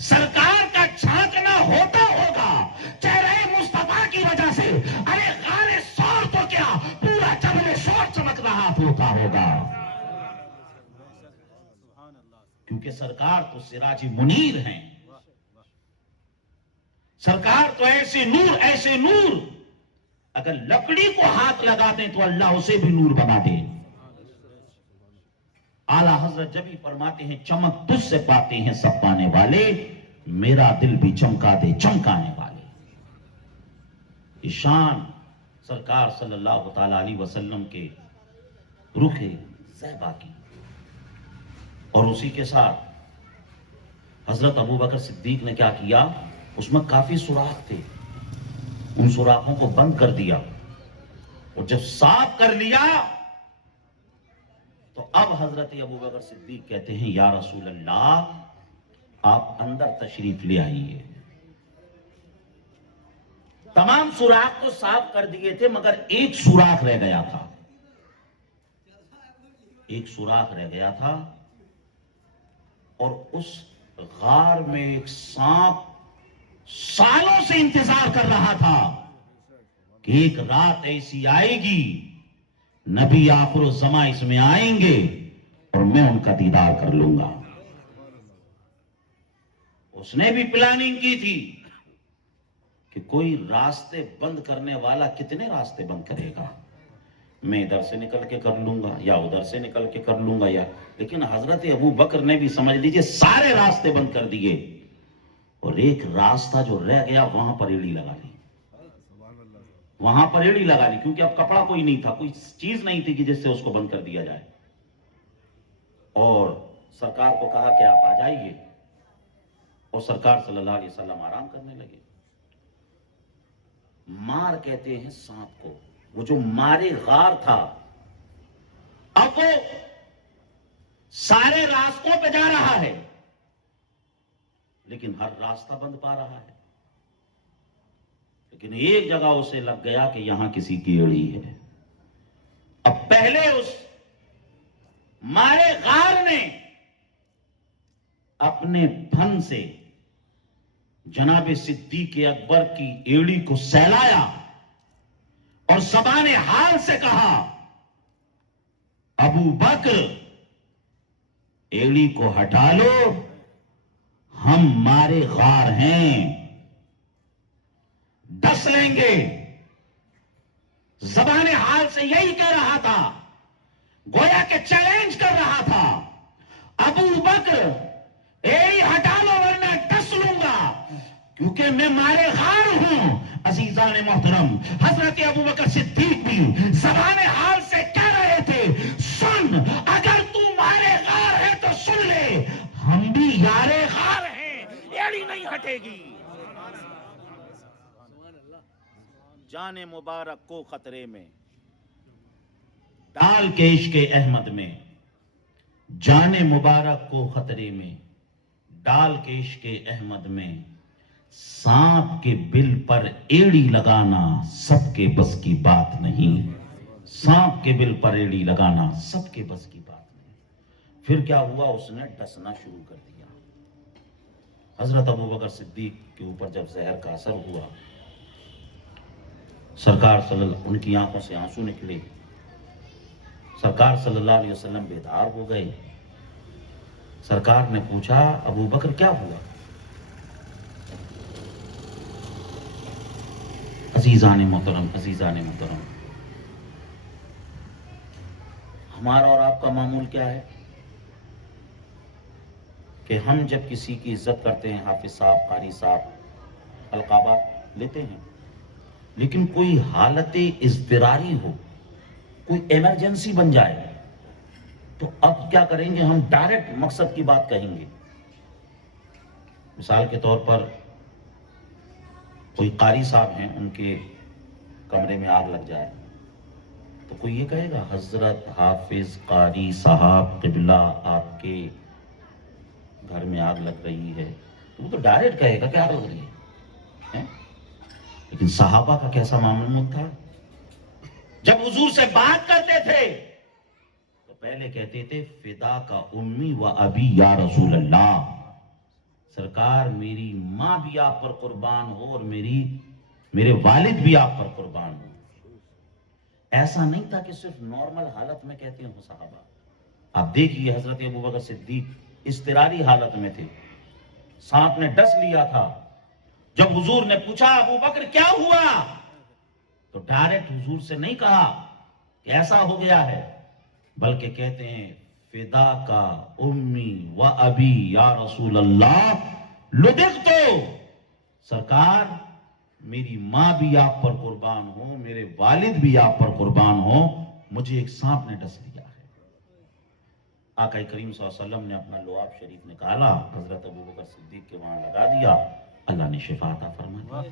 سرکار کا جھانکنا ہوتا ہوگا چہرہ مصطفیٰ کی وجہ سے. ارے غار ثور تو کیا پورا جبل ثور چمک رہا ہوتا ہوگا، کیونکہ سرکار تو سراج منیر ہیں، سرکار تو ایسے نور اگر لکڑی کو ہاتھ لگا دیں تو اللہ اسے بھی نور بنا دے. اعلیٰ حضرت جب ہی فرماتے ہیں چمک تجھ سے پاتے ہیں سب پانے والے، میرا دل بھی چمکا دے چمکانے والے. یہ شان سرکار صلی اللہ تعالی علیہ وسلم کے رخ زیبا کی. اور اسی کے ساتھ حضرت ابوبکر صدیق نے کیا کیا، اس میں کافی سوراخ تھے، ان سوراخوں کو بند کر دیا، اور جب صاف کر لیا تو اب حضرت ابوبکر صدیق کہتے ہیں یا رسول اللہ آپ اندر تشریف لے آئیے. تمام سوراخ کو صاف کر دیے تھے مگر ایک سوراخ رہ گیا تھا، ایک سوراخ رہ گیا تھا، اور اس غار میں ایک سانپ سالوں سے انتظار کر رہا تھا کہ ایک رات ایسی آئے گی نبی آخر الزماں اس میں آئیں گے اور میں ان کا دیدار کر لوں گا. اس نے بھی پلاننگ کی تھی کہ کوئی راستے بند کرنے والا کتنے راستے بند کرے گا، میں ادھر سے نکل کے کر لوں گا یا ادھر سے نکل کے کر لوں گا لیکن حضرت ابو بکر نے بھی سمجھ لیجیے سارے راستے بند کر دیے، اور ایک راستہ جو رہ گیا وہاں پر ایڑی لگا لی، وہاں پر ایڑی لگا لی، کیونکہ اب کپڑا کوئی نہیں تھا، کوئی چیز نہیں تھی کہ جس سے اس کو بند کر دیا جائے. اور سرکار کو کہا کہ آپ آ جائیے، اور سرکار صلی اللہ علیہ وسلم آرام کرنے لگے. مار کہتے ہیں سانپ کو، وہ جو مارے غار تھا اب وہ سارے راستوں پہ جا رہا ہے لیکن ہر راستہ بند پا رہا ہے، لیکن ایک جگہ اسے لگ گیا کہ یہاں کسی کی ایڑی ہے. اب پہلے اس مارے غار نے اپنے پھن سے جناب صدیق اکبر کی ایڑی کو سہلایا اور زبان حال سے کہا ابو بکر ایڑی کو ہٹا لو، ہم مارے غار ہیں، ڈس لیں گے. زبان حال سے یہی کہہ رہا تھا، گویا کہ چیلنج کر رہا تھا ابو بکر ایڑی ہٹا لو ورنہ ڈس لوں گا، کیونکہ میں مارے غار ہوں. عزیزان محترم، حضرت ابو بکر صدیق بھی زبان حال سے کہہ رہے تھے سن، اگر تو مارے غار ہے تو سن لے، ہم بھی یارے غار ہیں، ایڑی نہیں ہٹے گی. جان مبارک کو خطرے میں ڈال کے عشق احمد میں، جان مبارک کو خطرے میں ڈال کے عشق احمد میں، سانپ کے بل پر ایڑی لگانا سب کے بس کی بات نہیں، سانپ کے بل پر ایڑی لگانا سب کے بس کی بات نہیں. پھر کیا ہوا، اس نے ڈسنا شروع کر دیا. حضرت ابوبکر صدیق کے اوپر جب زہر کا اثر ہوا، سرکار صلی اللہ، ان کی آنکھوں سے آنسو نکلے، سرکار صلی اللہ علیہ وسلم بیدار ہو گئے. سرکار نے پوچھا ابو بکر کیا ہوا؟ عزیزان محترم، عزیزان محترم، ہمارا اور آپ کا معمول کیا ہے کہ ہم جب کسی کی عزت کرتے ہیں، حافظ صاحب، قاری صاحب، القابات لیتے ہیں، لیکن کوئی حالت اضطراری ہو، کوئی ایمرجنسی بن جائے تو اب کیا کریں گے، ہم ڈائریکٹ مقصد کی بات کہیں گے. مثال کے طور پر کوئی قاری صاحب ہیں، ان کے کمرے میں آگ لگ جائے تو کوئی یہ کہے گا حضرت حافظ قاری صاحب قبلہ آپ کے گھر میں آگ لگ رہی ہے، تو وہ تو ڈائریکٹ کہے گا کہ آگ لگ رہی ہے. لیکن صحابہ کا کیسا معاملہ تھا، جب حضور سے بات کرتے تھے تو پہلے کہتے تھے فدا کا امی و ابی یا رسول اللہ، سرکار میری ماں بھی آپ پر قربان ہو اور میرے والد بھی آپ پر قربان ہو. ایسا نہیں تھا کہ صرف نارمل حالت میں کہتے ہیں صحابہ. آپ دیکھیے حضرت ابوبکر صدیق اضطراری حالت میں تھے، سانپ نے ڈس لیا تھا. جب حضور نے پوچھا ابو بکر کیا ہوا، تو ڈائریکٹ حضور سے نہیں کہا کہ ایسا ہو گیا ہے، بلکہ کہتے ہیں فدا کا امی و ابی یا رسول اللہ، لدغت سرکار میری ماں بھی آپ پر قربان ہو، میرے والد بھی آپ پر قربان ہو، مجھے ایک سانپ نے ڈس لیا ہے۔ آقا کریم صلی اللہ علیہ وسلم نے اپنا لعاب شریف نکالا، حضرت ابوبکر صدیق کے وہاں لگا دیا، اللہ نے شفا عطا فرما دی۔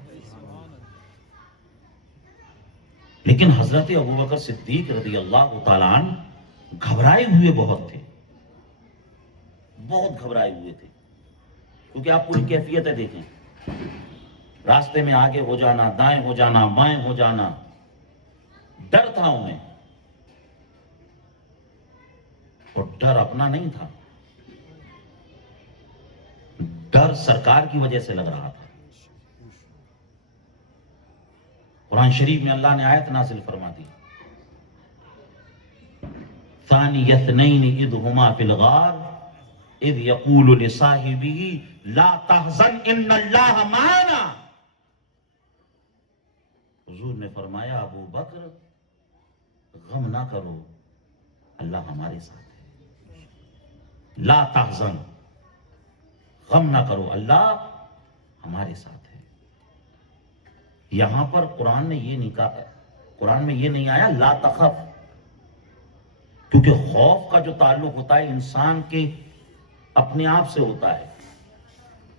لیکن حضرت ابوبکر صدیق رضی اللہ تعالیٰ عنہ گھبرائے ہوئے بہت تھے، بہت گھبرائے ہوئے تھے، کیونکہ آپ پوری کیفیتیں دیکھیں، راستے میں آگے ہو جانا، دائیں ہو جانا، بائیں ہو جانا، ڈر تھا انہیں، اور ڈر اپنا نہیں تھا، ڈر سرکار کی وجہ سے لگ رہا تھا۔ قرآن شریف میں اللہ نے آیت نازل فرما دی، ثانی اثنین اذ ہما فی الغار اذ یقول لصاحبہ لا تحزن ان اللہ معنا۔ حضور نے فرمایا ابو بکر غم نہ کرو، اللہ ہمارے ساتھ ہے، لا تحزن، غم نہ کرو، اللہ ہمارے ساتھ ہے۔ یہاں پر قرآن نے یہ نہیں کہا، قرآن میں یہ نہیں آیا لا تخف، کیونکہ خوف کا جو تعلق ہوتا ہے انسان کے اپنے آپ سے ہوتا ہے،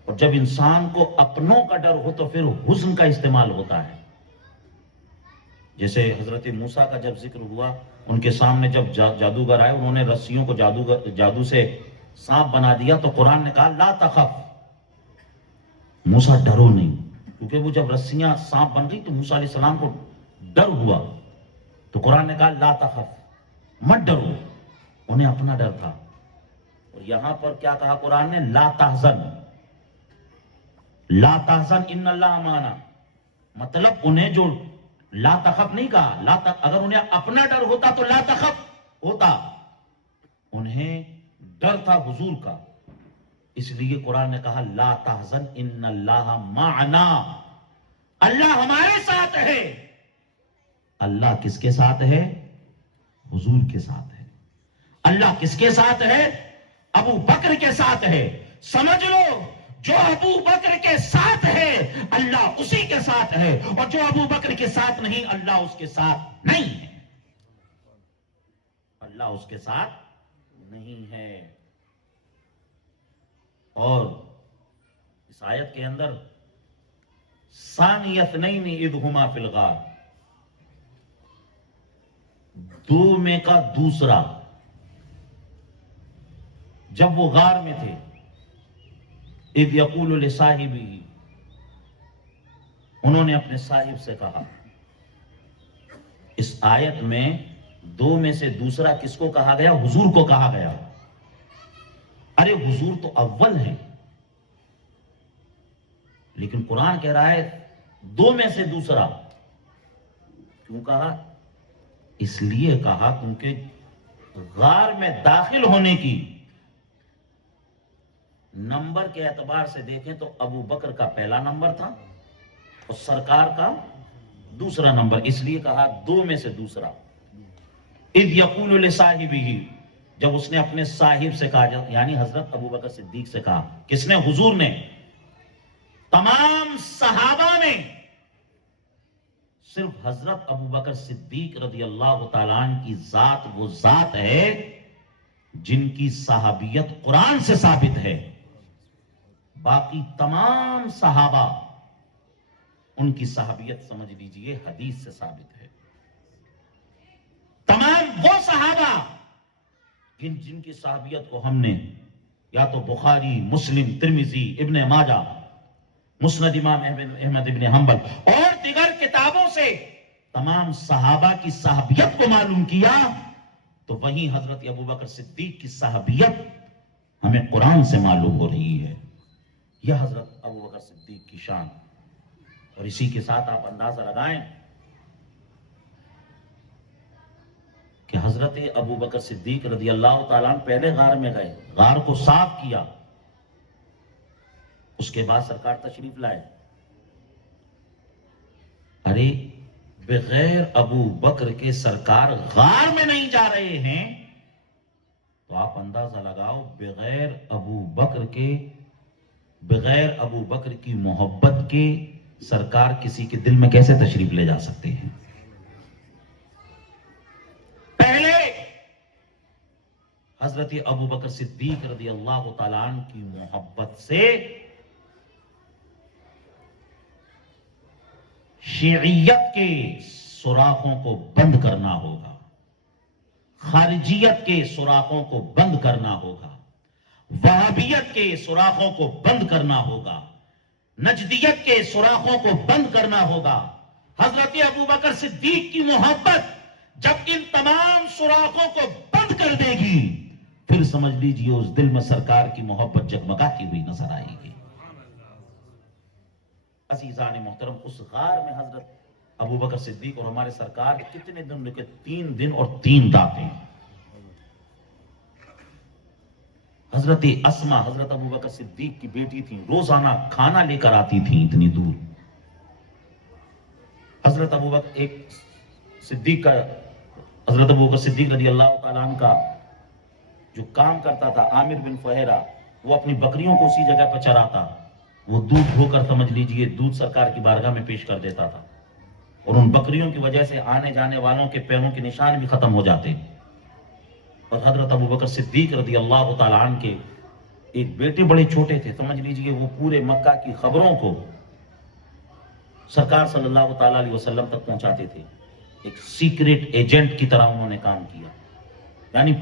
اور جب انسان کو اپنوں کا ڈر ہو تو پھر حزن کا استعمال ہوتا ہے۔ جیسے حضرت موسیٰ کا جب ذکر ہوا، ان کے سامنے جب جادوگر آئے، انہوں نے رسیوں کو جادو سے سانپ بنا دیا، تو قرآن نے کہا لا تخف، موسیٰ ڈرو نہیں، کیونکہ وہ جب رسیاں سانپ بن گئی تو موسیٰ علیہ السلام کو ڈر ہوا، تو قرآن نے کہا لا تخف، مت ڈرو، انہیں اپنا ڈر تھا۔ اور یہاں پر کیا کہا قرآن نے، لا تحزن، لا تحزن ان اللہ معنا، مطلب انہیں جو لا تخف نہیں کہا، اگر انہیں اپنا ڈر ہوتا تو لا تخف ہوتا، انہیں ڈر تھا حضور کا، اس لیے قرآن نے کہا لا تحزن ان اللہ معنا، اللہ ہمارے ساتھ ہے۔ اللہ کس کے ساتھ ہے؟ حضور کے ساتھ ہے۔ اللہ کس کے ساتھ ہے؟ ابو بکر کے ساتھ ہے۔ سمجھ لو جو ابو بکر کے ساتھ ہے اللہ اسی کے ساتھ ہے، اور جو ابو بکر کے ساتھ نہیں اللہ اس کے ساتھ نہیں ہے، اللہ اس کے ساتھ نہیں ہے۔ اور اس آیت کے اندر ثانی اثنین اذ ہما فی الغار، دو میں کا دوسرا، جب وہ غار میں تھے، اذ یقول لصاحبہ، انہوں نے اپنے صاحب سے کہا۔ اس آیت میں دو میں سے دوسرا کس کو کہا گیا؟ حضور کو کہا گیا۔ ارے حضور تو اول ہیں، لیکن قرآن کہہ رہا ہے دو میں سے دوسرا، کیوں کہا؟ اس لیے کہا کیونکہ غار میں داخل ہونے کی نمبر کے اعتبار سے دیکھیں تو ابو بکر کا پہلا نمبر تھا اور سرکار کا دوسرا نمبر، اس لیے کہا دو میں سے دوسرا۔ اذ یقول لصاحبہ، جب اس نے اپنے صاحب سے کہا، یعنی حضرت ابو بکر صدیق سے کہا، کس نے؟ حضور نے۔ تمام صحابہ میں صرف حضرت ابو بکر صدیق رضی اللہ تعالیٰ عنہ کی ذات وہ ذات ہے جن کی صحابیت قرآن سے ثابت ہے، باقی تمام صحابہ ان کی صحابیت سمجھ لیجئے حدیث سے ثابت ہے۔ تمام وہ صحابہ جن کی صحابیت کو ہم نے یا تو بخاری، مسلم، ترمذی، ابن ماجہ، مسند امام احمد ابن حنبل اور دیگر کتابوں سے تمام صحابہ کی صحابیت کو معلوم کیا، تو وہیں حضرت ابوبکر صدیق کی صحابیت ہمیں قرآن سے معلوم ہو رہی ہے۔ یہ حضرت ابوبکر صدیق کی شان، اور اسی کے ساتھ آپ اندازہ لگائیں کہ حضرت ابوبکر صدیق رضی اللہ تعالیٰ عنہ پہلے غار میں گئے، غار کو صاف کیا، اس کے بعد سرکار تشریف لائے۔ ارے بغیر ابو بکر کے سرکار غار میں نہیں جا رہے ہیں، تو آپ اندازہ لگاؤ بغیر ابو بکر کے بغیر ابو بکر کی محبت کے سرکار کسی کے دل میں کیسے تشریف لے جا سکتے ہیں؟ پہلے حضرت ابو بکر صدیق رضی اللہ تعالیٰ عنہ کی محبت سے شیعیت کے سوراخوں کو بند کرنا ہوگا، خارجیت کے سوراخوں کو بند کرنا ہوگا، وہابیت کے سوراخوں کو بند کرنا ہوگا، نجدیت کے سوراخوں کو بند کرنا ہوگا۔ حضرت ابو بکر صدیق کی محبت جب ان تمام سوراخوں کو بند کر دے گی، پھر سمجھ لیجئے اس دل میں سرکار کی محبت جگمگاتی ہوئی نظر آئے گی۔ عزیزان محترم، اس غار میں حضرت ابو بکر صدیق اور ہمارے سرکار کتنے دن رکے؟ 3 دن اور 3 راتیں۔ حضرت اسما حضرت ابو بکر صدیق کی بیٹی تھی، روزانہ کھانا لے کر آتی تھی اتنی دور۔ حضرت ابو بکر حضرت ابو بکر صدیق رضی اللہ تعالیٰ عنہ کا جو کام کرتا تھا عامر بن فہیرہ، وہ اپنی بکریوں کو اسی جگہ پر چراتا، وہ دودھ دھو کر سمجھ لیجئے دودھ سرکار کی بارگاہ میں پیش کر دیتا تھا، اور ان بکریوں کی وجہ سے آنے جانے والوں کے پیروں کے نشان بھی ختم ہو جاتے۔ اور حضرت ابو بکر صدیق رضی اللہ تعالیٰ عنہ کے ایک بیٹے بڑے چھوٹے تھے، سمجھ لیجئے وہ پورے مکہ کی خبروں کو سرکار صلی اللہ تعالیٰ علیہ وسلم تک پہنچاتے تھے۔ ایک سیکریٹ ایجنٹ کی طرح انہوں نے کام کیا۔ یعنی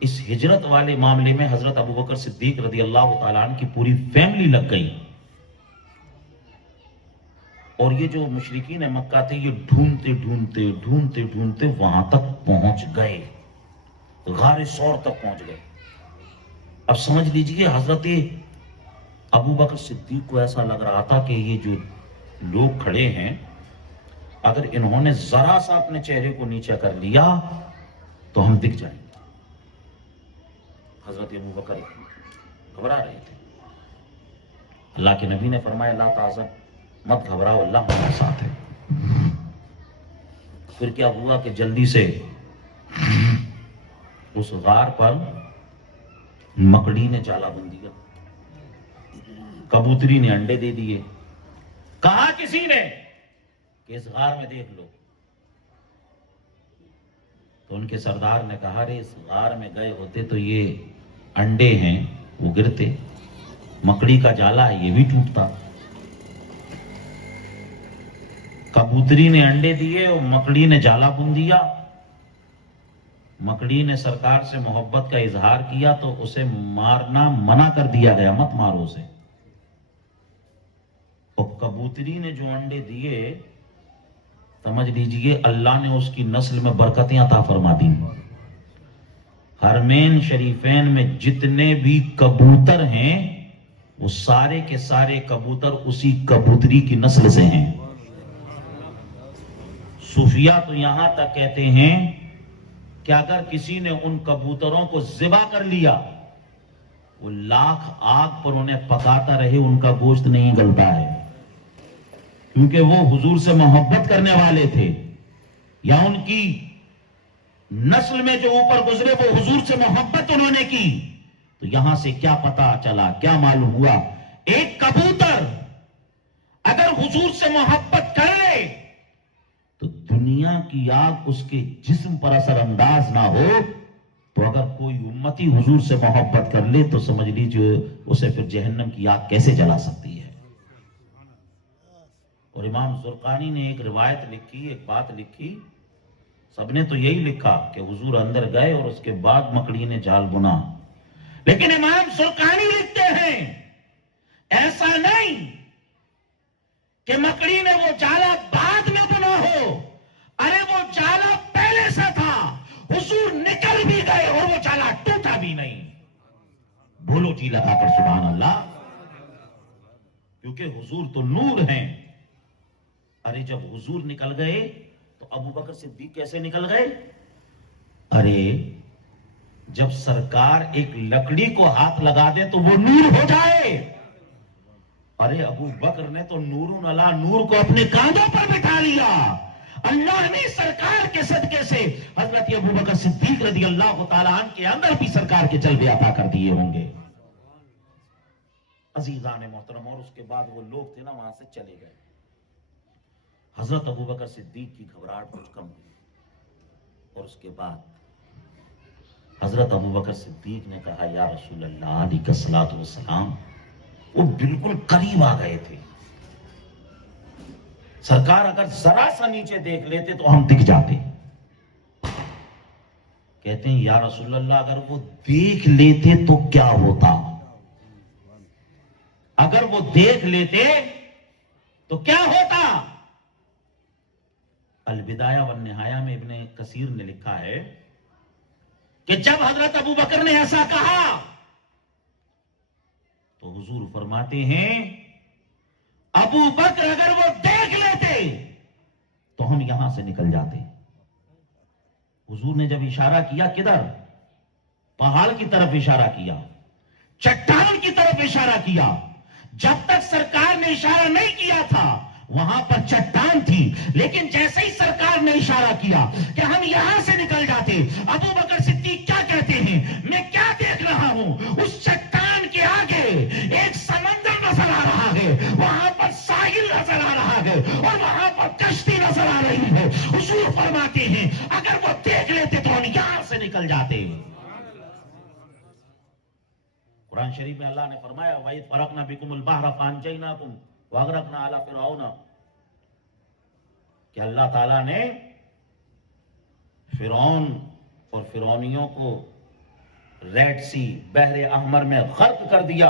اس ہجرت والے معاملے میں حضرت ابو بکر صدیق رضی اللہ تعالیٰ عنہ کی پوری فیملی لگ گئی، اور یہ جو مشرکین مکہ تھے یہ ڈھونڈتے ڈھونڈتے وہاں تک پہنچ گئے، غار ثور تک پہنچ گئے۔ اب سمجھ لیجئے حضرت ابو بکر صدیق کو ایسا لگ رہا تھا کہ یہ جو لوگ کھڑے ہیں، اگر انہوں نے ذرا سا اپنے چہرے کو نیچے کر لیا تو ہم دکھ جائیں گے۔ حضرت ابو بکر گھبرا رہے تھے۔ اللہ کے نبی نے فرمایا لا تحزن، مت گھبراؤ، اللہ ہمارے ساتھ ہے۔ پھر کیا ہوا کہ جلدی سے اس غار پر مکڑی نے جالا بن دیا، کبوتری نے انڈے دے دیے۔ کہا کسی نے کہ اس غار میں دیکھ لو، تو ان کے سردار نے کہا رے اس غار میں گئے ہوتے تو یہ انڈے ہیں وہ گرتے، مکڑی کا جالا ہے یہ بھی ٹوٹتا۔ کبوتری نے انڈے دیے اور مکڑی نے جالا بن دیا۔ مکڑی نے سرکار سے محبت کا اظہار کیا تو اسے مارنا منع کر دیا گیا، مت مارو اسے۔ اور کبوتری نے جو انڈے دیے، سمجھ لیجئے اللہ نے اس کی نسل میں برکتیں عطا فرما دی۔ حرمین شریفین میں جتنے بھی کبوتر ہیں وہ سارے کے سارے کبوتر اسی کبوتری کی نسل سے ہیں۔ صوفیہ تو یہاں تک کہتے ہیں کہ اگر کسی نے ان کبوتروں کو ذبح کر لیا، وہ 1,00,000 آگ پر انہیں پکاتا رہے ان کا گوشت نہیں گلتا ہے، کیونکہ وہ حضور سے محبت کرنے والے تھے، یا ان کی نسل میں جو اوپر گزرے وہ حضور سے محبت انہوں نے کی۔ تو یہاں سے کیا پتا چلا، کیا معلوم ہوا، ایک کبوتر اگر حضور سے محبت کرے تو دنیا کی آگ اس کے جسم پر اثر انداز نہ ہو، تو اگر کوئی امتی حضور سے محبت کر لے تو سمجھ لیجیے اسے پھر جہنم کی آگ کیسے جلا سکتی ہے۔ اور امام زرقانی نے ایک روایت لکھی، ایک بات لکھی، سب نے تو یہی لکھا کہ حضور اندر گئے اور اس کے بعد مکڑی نے جال بنا، لیکن امام زرقانی لکھتے ہیں ایسا نہیں کہ مکڑی نے وہ جالا بعد میں بنا ہو، ارے وہ جالا پہلے سے تھا، حضور نکل بھی گئے اور وہ جالا ٹوٹا بھی نہیں۔ بولو جی لگا کر سبحان اللہ، کیونکہ حضور تو نور ہیں۔ ارے جب حضور نکل گئے تو ابو بکر صدیق کیسے نکل گئے؟ ارے جب سرکار ایک لکڑی کو ہاتھ لگا دے تو وہ نور ہو جائے۔ ارے ابو بکر نے تو نور علی نور کو اپنے کاندھوں پر بٹھا لیا۔ اللہ نے سرکار کے صدقے سے حضرت ابو بکر صدیق رضی اللہ تعالیٰ عنہ کے اندر بھی سرکار کے جلوے عطا کر دیے ہوں گے۔ عزیزان محترم، اور اس کے بعد وہ لوگ تھے نا وہاں سے چلے گئے. حضرت ابوبکر صدیق کی گھبراہٹ کچھ کم ہوئی، اور اس کے بعد حضرت ابوبکر صدیق نے کہا یا رسول اللہ علیہ الصلوۃ والسلام. وہ بالکل قریب آ گئے تھے. سرکار اگر ذرا سا نیچے دیکھ لیتے تو ہم دکھ جاتے. کہتے ہیں یا رسول اللہ اگر وہ دیکھ لیتے تو کیا ہوتا؟ اگر وہ دیکھ لیتے تو کیا ہوتا؟ البدایہ والنہایہ میں ابن کثیر نے لکھا ہے کہ جب حضرت ابوبکر نے ایسا کہا تو حضور فرماتے ہیں ابوبکر اگر وہ دیکھ لیتے تو ہم یہاں سے نکل جاتے. حضور نے جب اشارہ کیا کدھر؟ پہاڑ کی طرف اشارہ کیا، چٹان کی طرف اشارہ کیا. جب تک سرکار نے اشارہ نہیں کیا تھا وہاں پر چٹان تھی، لیکن جیسے ہی سرکار نے اشارہ کیا کہ ہم یہاں سے نکل جاتے، ابوبکر صدیق کیا کہتے ہیں؟ میں کیا دیکھ رہا ہوں؟ اس چٹان کے آگے ایک سمندر نظر آ رہا ہے، وہاں پر ساحل نظر آ رہا ہے، اور وہاں پر کشتی نظر آ رہی ہے. حضور فرماتے ہیں اگر وہ دیکھ لیتے تو ہم یہاں سے نکل جاتے. قرآن شریف میں اللہ نے فرمایا وَإِذْ فَرَقْنَا بِكُمُ الْبَحْرَ فَأَنْجَيْنَاكُمْ وَأَغْرَقْنَا آلَ فِرْعَوْنَ، کہ اللہ تعالیٰ نے فرعون اور فرعونیوں کو ریڈ سی بحر احمر میں غرق کر دیا،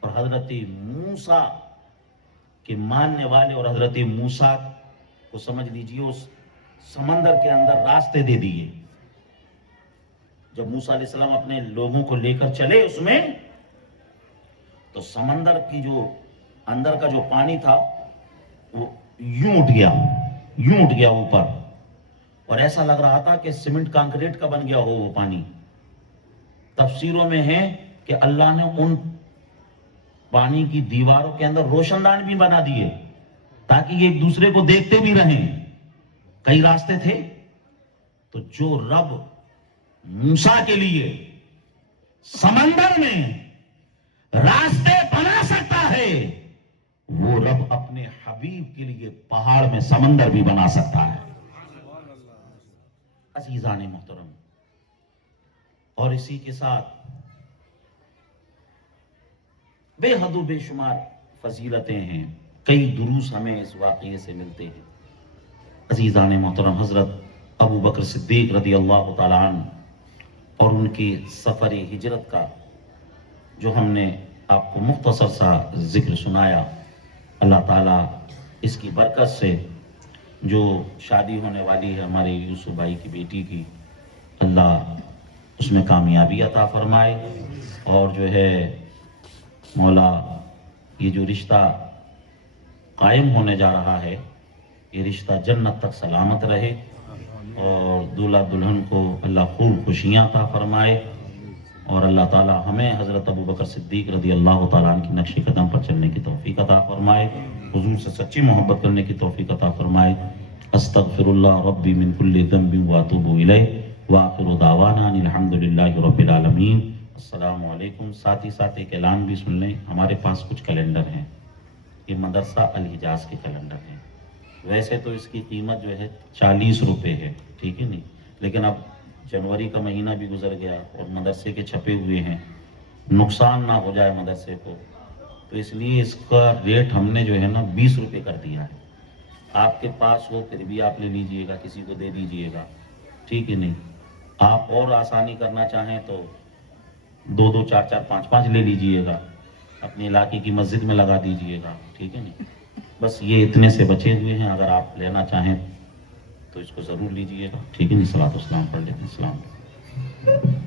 اور حضرت موسیٰ کے ماننے والے اور حضرت موسیٰ کو سمجھ لیجئے اس سمندر کے اندر راستے دے دیے. جب موسیٰ علیہ السلام اپنے لوگوں کو لے کر چلے اس میں، تو سمندر کی جو اندر کا جو پانی تھا وہ یوں اٹھ گیا اوپر، اور ایسا لگ رہا تھا کہ سیمنٹ کانکریٹ کا بن گیا ہو وہ پانی. تفسیروں میں ہے کہ اللہ نے ان پانی کی دیواروں کے اندر روشن دان بھی بنا دیے تاکہ یہ ایک دوسرے کو دیکھتے بھی رہیں. کئی راستے تھے. تو جو رب موسیٰ کے لیے سمندر میں راستے بنا سکتا ہے وہ رب اپنے حبیب کے لیے پہاڑ میں سمندر بھی بنا سکتا ہے. عزیزان محترم، اور اسی کے ساتھ بے حد و بے شمار فضیلتیں ہیں. کئی دروس ہمیں اس واقعے سے ملتے ہیں. عزیزان محترم، حضرت ابو بکر صدیق رضی اللہ تعالیٰ عنہ اور ان کی سفر ہجرت کا جو ہم نے آپ کو مختصر سا ذکر سنایا، اللہ تعالیٰ اس کی برکت سے جو شادی ہونے والی ہے ہمارے یوسف بھائی کی بیٹی کی، اللہ اس میں کامیابی عطا فرمائے، اور جو ہے مولا یہ جو رشتہ قائم ہونے جا رہا ہے یہ رشتہ جنت تک سلامت رہے، اور دولہا دلہن کو اللہ خوب خوشیاں عطا فرمائے، اور اللہ تعالیٰ ہمیں حضرت ابو بکر صدیق رضی اللہ تعالیٰ عنہ کی نقش قدم پر چلنے کی توفیق عطا فرمائے، حضور سے سچی محبت کرنے کی توفیق عطا فرمائے. استغفر اللہ ربی من کل ذنب واتوب الیہ، وآخر دعوانا ان الحمد للہ رب العالمین. السلام علیکم. ساتھ ہی ساتھ ایک اعلان بھی سن لیں، ہمارے پاس کچھ کیلنڈر ہیں، یہ مدرسہ الحجاز کے کیلنڈر ہیں. ویسے تو اس کی قیمت جو ہے 40 روپے ہے، ٹھیک ہے نہیں، لیکن اب جنوری کا مہینہ بھی گزر گیا اور مدرسے کے چھپے ہوئے ہیں، نقصان نہ ہو جائے مدرسے کو، تو اس لیے اس کا ریٹ ہم نے جو ہے نا 20 روپے کر دیا ہے. آپ کے پاس ہو پھر بھی آپ لے لیجئے گا، کسی کو دے دیجئے گا، ٹھیک ہے نہیں. آپ اور آسانی کرنا چاہیں تو 2 4 5 لے لیجئے گا، اپنے علاقے کی مسجد میں لگا دیجئے گا، ٹھیک ہے نہیں. بس یہ اتنے سے بچے ہوئے ہیں، اگر آپ لینا چاہیں تو اس کو ضرور لیجئے گا، ٹھیک ہے نہیں. صلاۃ والسلام پڑھ لیتے ہیں. السلام علیکم.